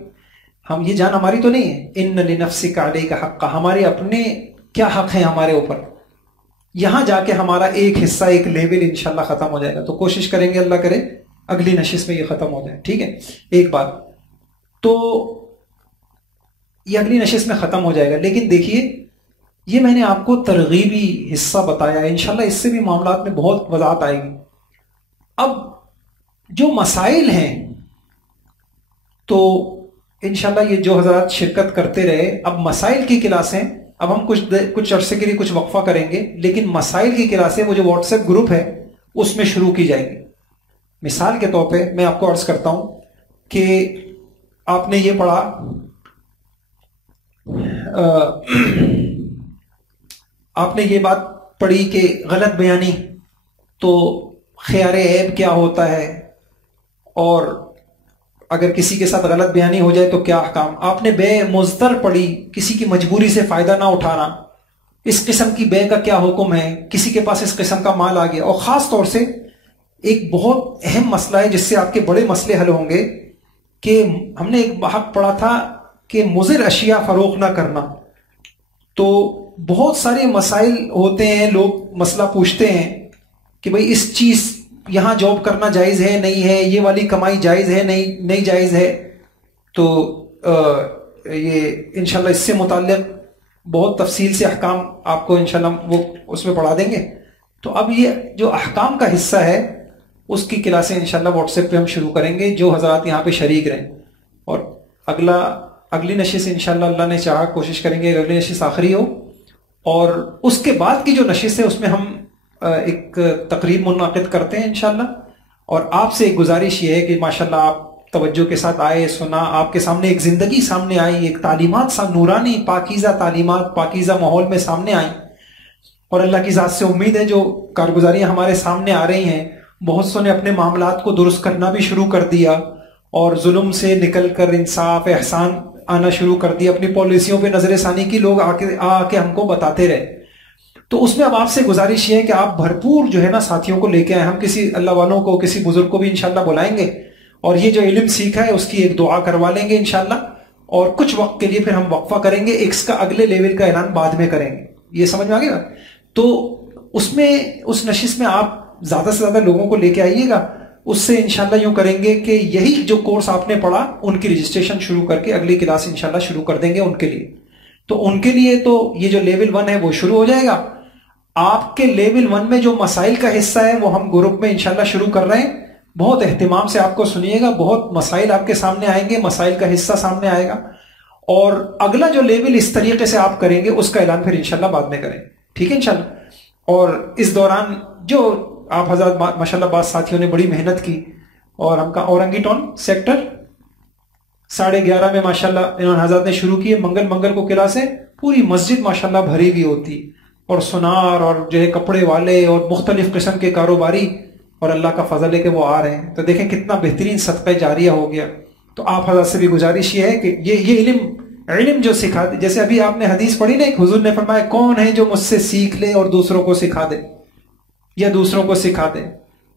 ہم، یہ جان ہماری تو نہیں ہے. ان لنفسک علیک حق، ہمارے اپنے کیا حق ہیں ہمارے اوپر. یہاں جا کے ہمارا ایک حصہ، ایک لیول انشاءاللہ ختم ہو جائے گا. تو کوشش کریں گے اللہ کرے اگلی نشست میں یہ ختم ہو جائے. ٹھیک ہے. ایک بات تو یہ اگلی نشست میں ختم ہو جائے گا. لیکن دیکھیے یہ میں نے آپ کو ترغیبی حصہ بتایا ہے، انشاءاللہ اس سے بھی معاملات میں بہت وضاحت آئے گی. اب جو مسائل ہیں تو انشاءاللہ یہ جو حضرات شرکت کرتے رہے، اب مسائل کی کلاسیں، اب ہم کچھ عرصے کے لیے کچھ وقفہ کریں گے، لیکن مسائل کی کلاسیں وہ جو واٹس ایپ گروپ ہے اس میں شروع کی جائیں گی. مثال کے طور پہ میں آپ کو عرض کرتا ہوں کہ آپ نے یہ پڑھا، آپ نے یہ بات پڑھی کہ غلط بیانی تو خیار عیب کیا ہوتا ہے، اور اگر کسی کے ساتھ غلط بیانی ہو جائے تو کیا احکام. آپ نے بے مضطر پڑھی، کسی کی مجبوری سے فائدہ نہ اٹھانا، اس قسم کی بے کا کیا حکم ہے، کسی کے پاس اس قسم کا مال آ گیا. اور خاص طور سے ایک بہت اہم مسئلہ ہے جس سے آپ کے بڑے مسئلے حل ہوں گے، کہ ہم نے ایک حق پڑھا تھا کہ مضر اشیاء فروخت نہ کرنا. تو بہت سارے مسائل ہوتے ہیں، لوگ مسئلہ پوچھتے ہیں کہ بھئی اس چیز یہاں جاب کرنا جائز ہے نہیں ہے، یہ والی کمائی جائز ہے نہیں جائز ہے. تو یہ انشاءاللہ اس سے متعلق بہت تفصیل سے احکام آپ کو انشاءاللہ وہ اس میں پڑھا دیں گے. تو اب یہ جو احکام کا حصہ ہے اس کی کلاسیں انشاءاللہ واٹس ایپ پہ ہم شروع کریں گے، جو حضرات یہاں پہ شریک رہیں. اور اگلی نشست انشاءاللہ اللہ نے چاہا کوشش کریں گے اگلی نشست آخری ہو، اور اس کے بعد کی جو نشست ہے اس میں ہم ایک تقریب منعقد کرتے ہیں انشاءاللہ. اور آپ سے ایک گزارش یہ ہے کہ ماشاءاللہ آپ توجہ کے ساتھ آئے، سنا، آپ کے سامنے ایک زندگی سامنے آئی، ایک تعلیمات نورانی پاکیزہ تعلیمات پاکیزہ ماحول میں سامنے آئیں. اور اللہ کی ذات سے امید ہے جو کارگزاریاں ہمارے سامنے آ رہی ہیں، بہت سو نے اپنے معاملات کو درست کرنا بھی شروع کر دیا، اور ظلم سے نکل کر انصاف احسان آنا شروع کر دیا. اپنی پالیسیوں پہ نظر ثانی کی لوگ آ کے ہم کو بتاتے رہے. تو اس میں اب آپ سے گزارش یہ ہے کہ آپ بھرپور جو ہے نا ساتھیوں کو لے کے آئیں. ہم کسی اللہ والوں کو، کسی بزرگ کو بھی انشاءاللہ بلائیں گے، اور یہ جو علم سیکھا ہے اس کی ایک دعا کروا لیں گے انشاءاللہ. اور کچھ وقت کے لیے پھر ہم وقفہ کریں گے، اس کا اگلے لیول کا اعلان بعد میں کریں گے. یہ سمجھ میں آ گیا. تو اس میں اس نشست میں آپ زیادہ سے زیادہ لوگوں کو لے کے آئیے گا. اس سے انشاءاللہ یوں کریں گے کہ یہی جو کورس آپ نے پڑھا ان کی رجسٹریشن شروع کر کے اگلی کلاس انشاءاللہ شروع کر دیں گے ان کے لیے. تو ان کے لیے تو یہ جو لیول 1 ہے وہ شروع ہو جائے گا. آپ کے لیول 1 میں جو مسائل کا حصہ ہے وہ ہم گروپ میں انشاءاللہ شروع کر رہے ہیں. بہت اہتمام سے آپ کو سنیے گا، بہت مسائل آپ کے سامنے آئیں گے، مسائل کا حصہ سامنے آئے گا. اور اگلا جو لیول اس طریقے سے آپ کریں گے اس کا اعلان پھر انشاءاللہ بعد میں کریں. ٹھیک ہے انشاءاللہ. اور اس دوران جو آپ حضرات ماشاءاللہ بعض ساتھیوں نے بڑی محنت کی، اور ہم کا اورنگی ٹاؤن سیکٹر 11:30 میں ماشاءاللہ انہوں نے حضرات نے شروع کی. منگل کو کلاسیں پوری مسجد ماشاءاللہ بھری ہوئی ہوتی، اور سنار اور جو ہے کپڑے والے اور مختلف قسم کے کاروباری، اور اللہ کا فضل ہے کہ وہ آ رہے ہیں. تو دیکھیں کتنا بہترین صدقہ جاریہ ہو گیا. تو آپ حضرت سے بھی گزارش یہ ہے کہ یہ علم جو سکھا دے، جیسے ابھی آپ نے حدیث پڑھی نا، ایک حضور نے فرمایا کون ہے جو مجھ سے سیکھ لے اور دوسروں کو سکھا دے یا دوسروں کو سکھا دے.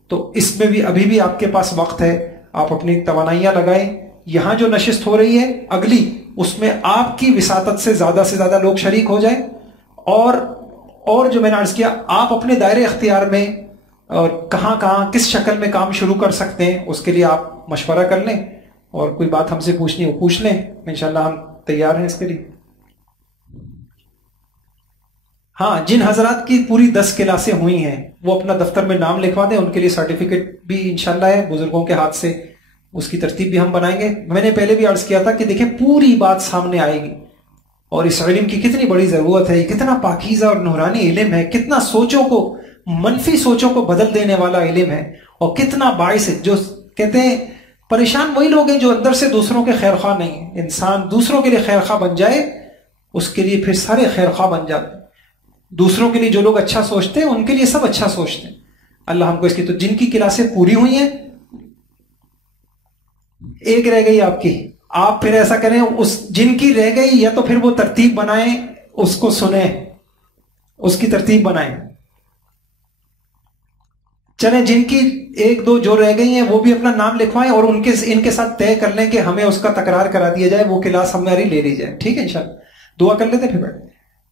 تو اس میں بھی ابھی بھی آپ کے پاس وقت ہے، آپ اپنی توانائیاں لگائیں. یہاں جو نشست ہو رہی ہے اگلی، اس میں آپ کی وساطت سے زیادہ لوگ شریک ہو جائیں. اور جو میں نے عرض کیا، آپ اپنے دائرے اختیار میں اور کہاں کس شکل میں کام شروع کر سکتے ہیں، اس کے لیے آپ مشورہ کر لیں، اور کوئی بات ہم سے پوچھنی ہو پوچھ لیں، انشاءاللہ ہم تیار ہیں اس کے لیے. ہاں، جن حضرات کی پوری 10 کلاسیں ہوئی ہیں وہ اپنا دفتر میں نام لکھوا دیں، ان کے لیے سرٹیفکیٹ بھی انشاءاللہ ہے بزرگوں کے ہاتھ سے، اس کی ترتیب بھی ہم بنائیں گے. میں نے پہلے بھی عرض کیا تھا کہ دیکھیں پوری بات سامنے آئے گی، اور اس علم کی کتنی بڑی ضرورت ہے، کتنا پاکیزہ اور نورانی علم ہے، کتنا منفی سوچوں کو بدل دینے والا علم ہے، اور کتنا باعث ہے. جو کہتے ہیں پریشان وہی لوگ ہیں جو اندر سے دوسروں کے خیر خواہ نہیں ہیں. انسان دوسروں کے لیے خیر خواہ بن جائے، اس کے لیے پھر سارے خیر خواہ بن جاتے ہیں. دوسروں کے لیے جو لوگ اچھا سوچتے ہیں ان کے لیے سب اچھا سوچتے ہیں. اللہ ہم کو اس کی، تو جن کی کلاسیں پوری ہوئی ہیں، ایک رہ گئی آپ کی، آپ پھر ایسا کریں، جن کی رہ گئی یا تو پھر وہ ترتیب بنائیں، اس کو سنیں، اس کی ترتیب بنائیں. چلیں جن کی 1-2 جو رہ گئی ہیں وہ بھی اپنا نام لکھوائیں، اور ان کے ساتھ طے کر لیں کہ ہمیں اس کا تکرار کرا دیا جائے، وہ کلاس ہماری لے لی جائے. ٹھیک ہے انشاءاللہ. دعا کر لیتے پھر بیٹھ.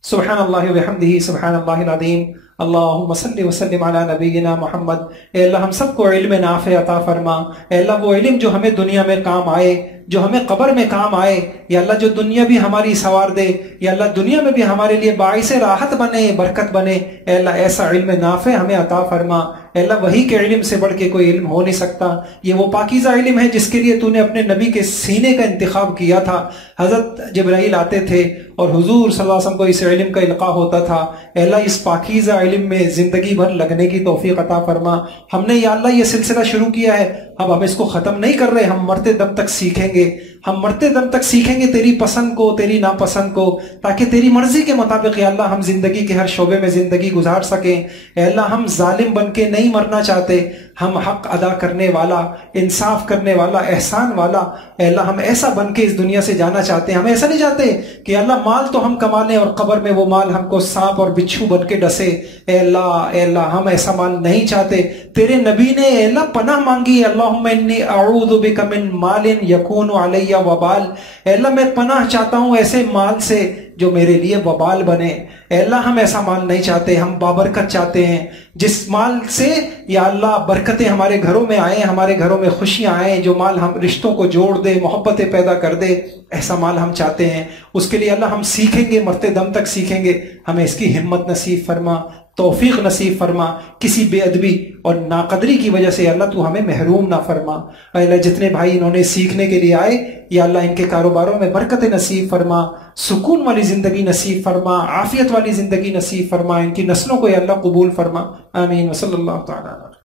سبحان اللہ و بحمدہ، سبحان اللہ العظیم، اللہم صلی وسلم علی نبینا محمد. اے اللہ ہم سب کو علم نافع عطا فرما. اے اللہ وہ علم جو ہمیں دنیا میں کام آئے، جو ہمیں قبر میں کام آئے، یا اللہ جو دنیا بھی ہماری سنوار دے، یا اللہ دنیا میں بھی ہمارے لیے باعث راحت بنے، برکت بنے. اے اللہ ایسا علم نافع ہمیں عطا فرما. اے اللہ وہی کے علم سے بڑھ کے کوئی علم ہو نہیں سکتا. یہ وہ پاکیزہ علم ہے جس کے لیے تو نے اپنے نبی کے سینے کا انتخاب کیا تھا. حضرت جبرائیل آتے تھے اور حضور صلی اللہ علیہ وسلم کو اس علم کا القاء ہوتا تھا. اے اللہ اس پاکیزہ علم میں زندگی بھر لگنے کی توفیق عطا فرما. ہم نے یا اللہ یہ سلسلہ شروع کیا ہے، اب ہم اس کو ختم نہیں کر رہے، ہم مرتے دم تک سیکھیں گے. ہم مرتے دم تک سیکھیں گے تیری پسند کو، تیری ناپسند کو، تاکہ تیری مرضی کے مطابق یا اللہ ہم زندگی کے ہر شعبے میں زندگی گزار سکیں. اے اللہ ہم ظالم بن کے نہیں مرنا چاہتے، ہم حق ادا کرنے والا، انصاف کرنے والا، احسان والا. اے اللہ ہم ایسا بن کے اس دنیا سے جانا چاہتے ہیں. ہم ایسا نہیں چاہتے کہ اللہ مال تو ہم کما لیں اور قبر میں وہ مال ہم کو سانپ اور بچھو بن کے ڈسے. اے اللہ ہم ایسا مال نہیں چاہتے. تیرے نبی نے اے اللہ پناہ مانگی، اللہم انی اعوذ بک من مال یکون علی وبال. اے اللہ میں پناہ چاہتا ہوں ایسے مال سے جو میرے لیے وبال بنے. اے اللہ ہم ایسا مال نہیں چاہتے، ہم بابرکت چاہتے ہیں، جس مال سے یا اللہ برکتیں ہمارے گھروں میں آئیں، ہمارے گھروں میں خوشیاں آئیں، جو مال ہم رشتوں کو جوڑ دے، محبتیں پیدا کر دے، ایسا مال ہم چاہتے ہیں. اس کے لیے اللہ ہم سیکھیں گے، مرتے دم تک سیکھیں گے. ہمیں اس کی ہمت نصیب فرما، توفیق نصیب فرما. کسی بے ادبی اور ناقدری کی وجہ سے اللہ تو ہمیں محروم نہ فرما. اے اللہ جتنے بھائی انہوں نے سیکھنے کے لیے آئے، یا اللہ ان کے کاروباروں میں برکت نصیب فرما، سکون والی زندگی نصیب فرما، عافیت والی زندگی نصیب فرما. ان کی نسلوں کو یا اللہ قبول فرما. آمین. وصلی اللہ تعالی.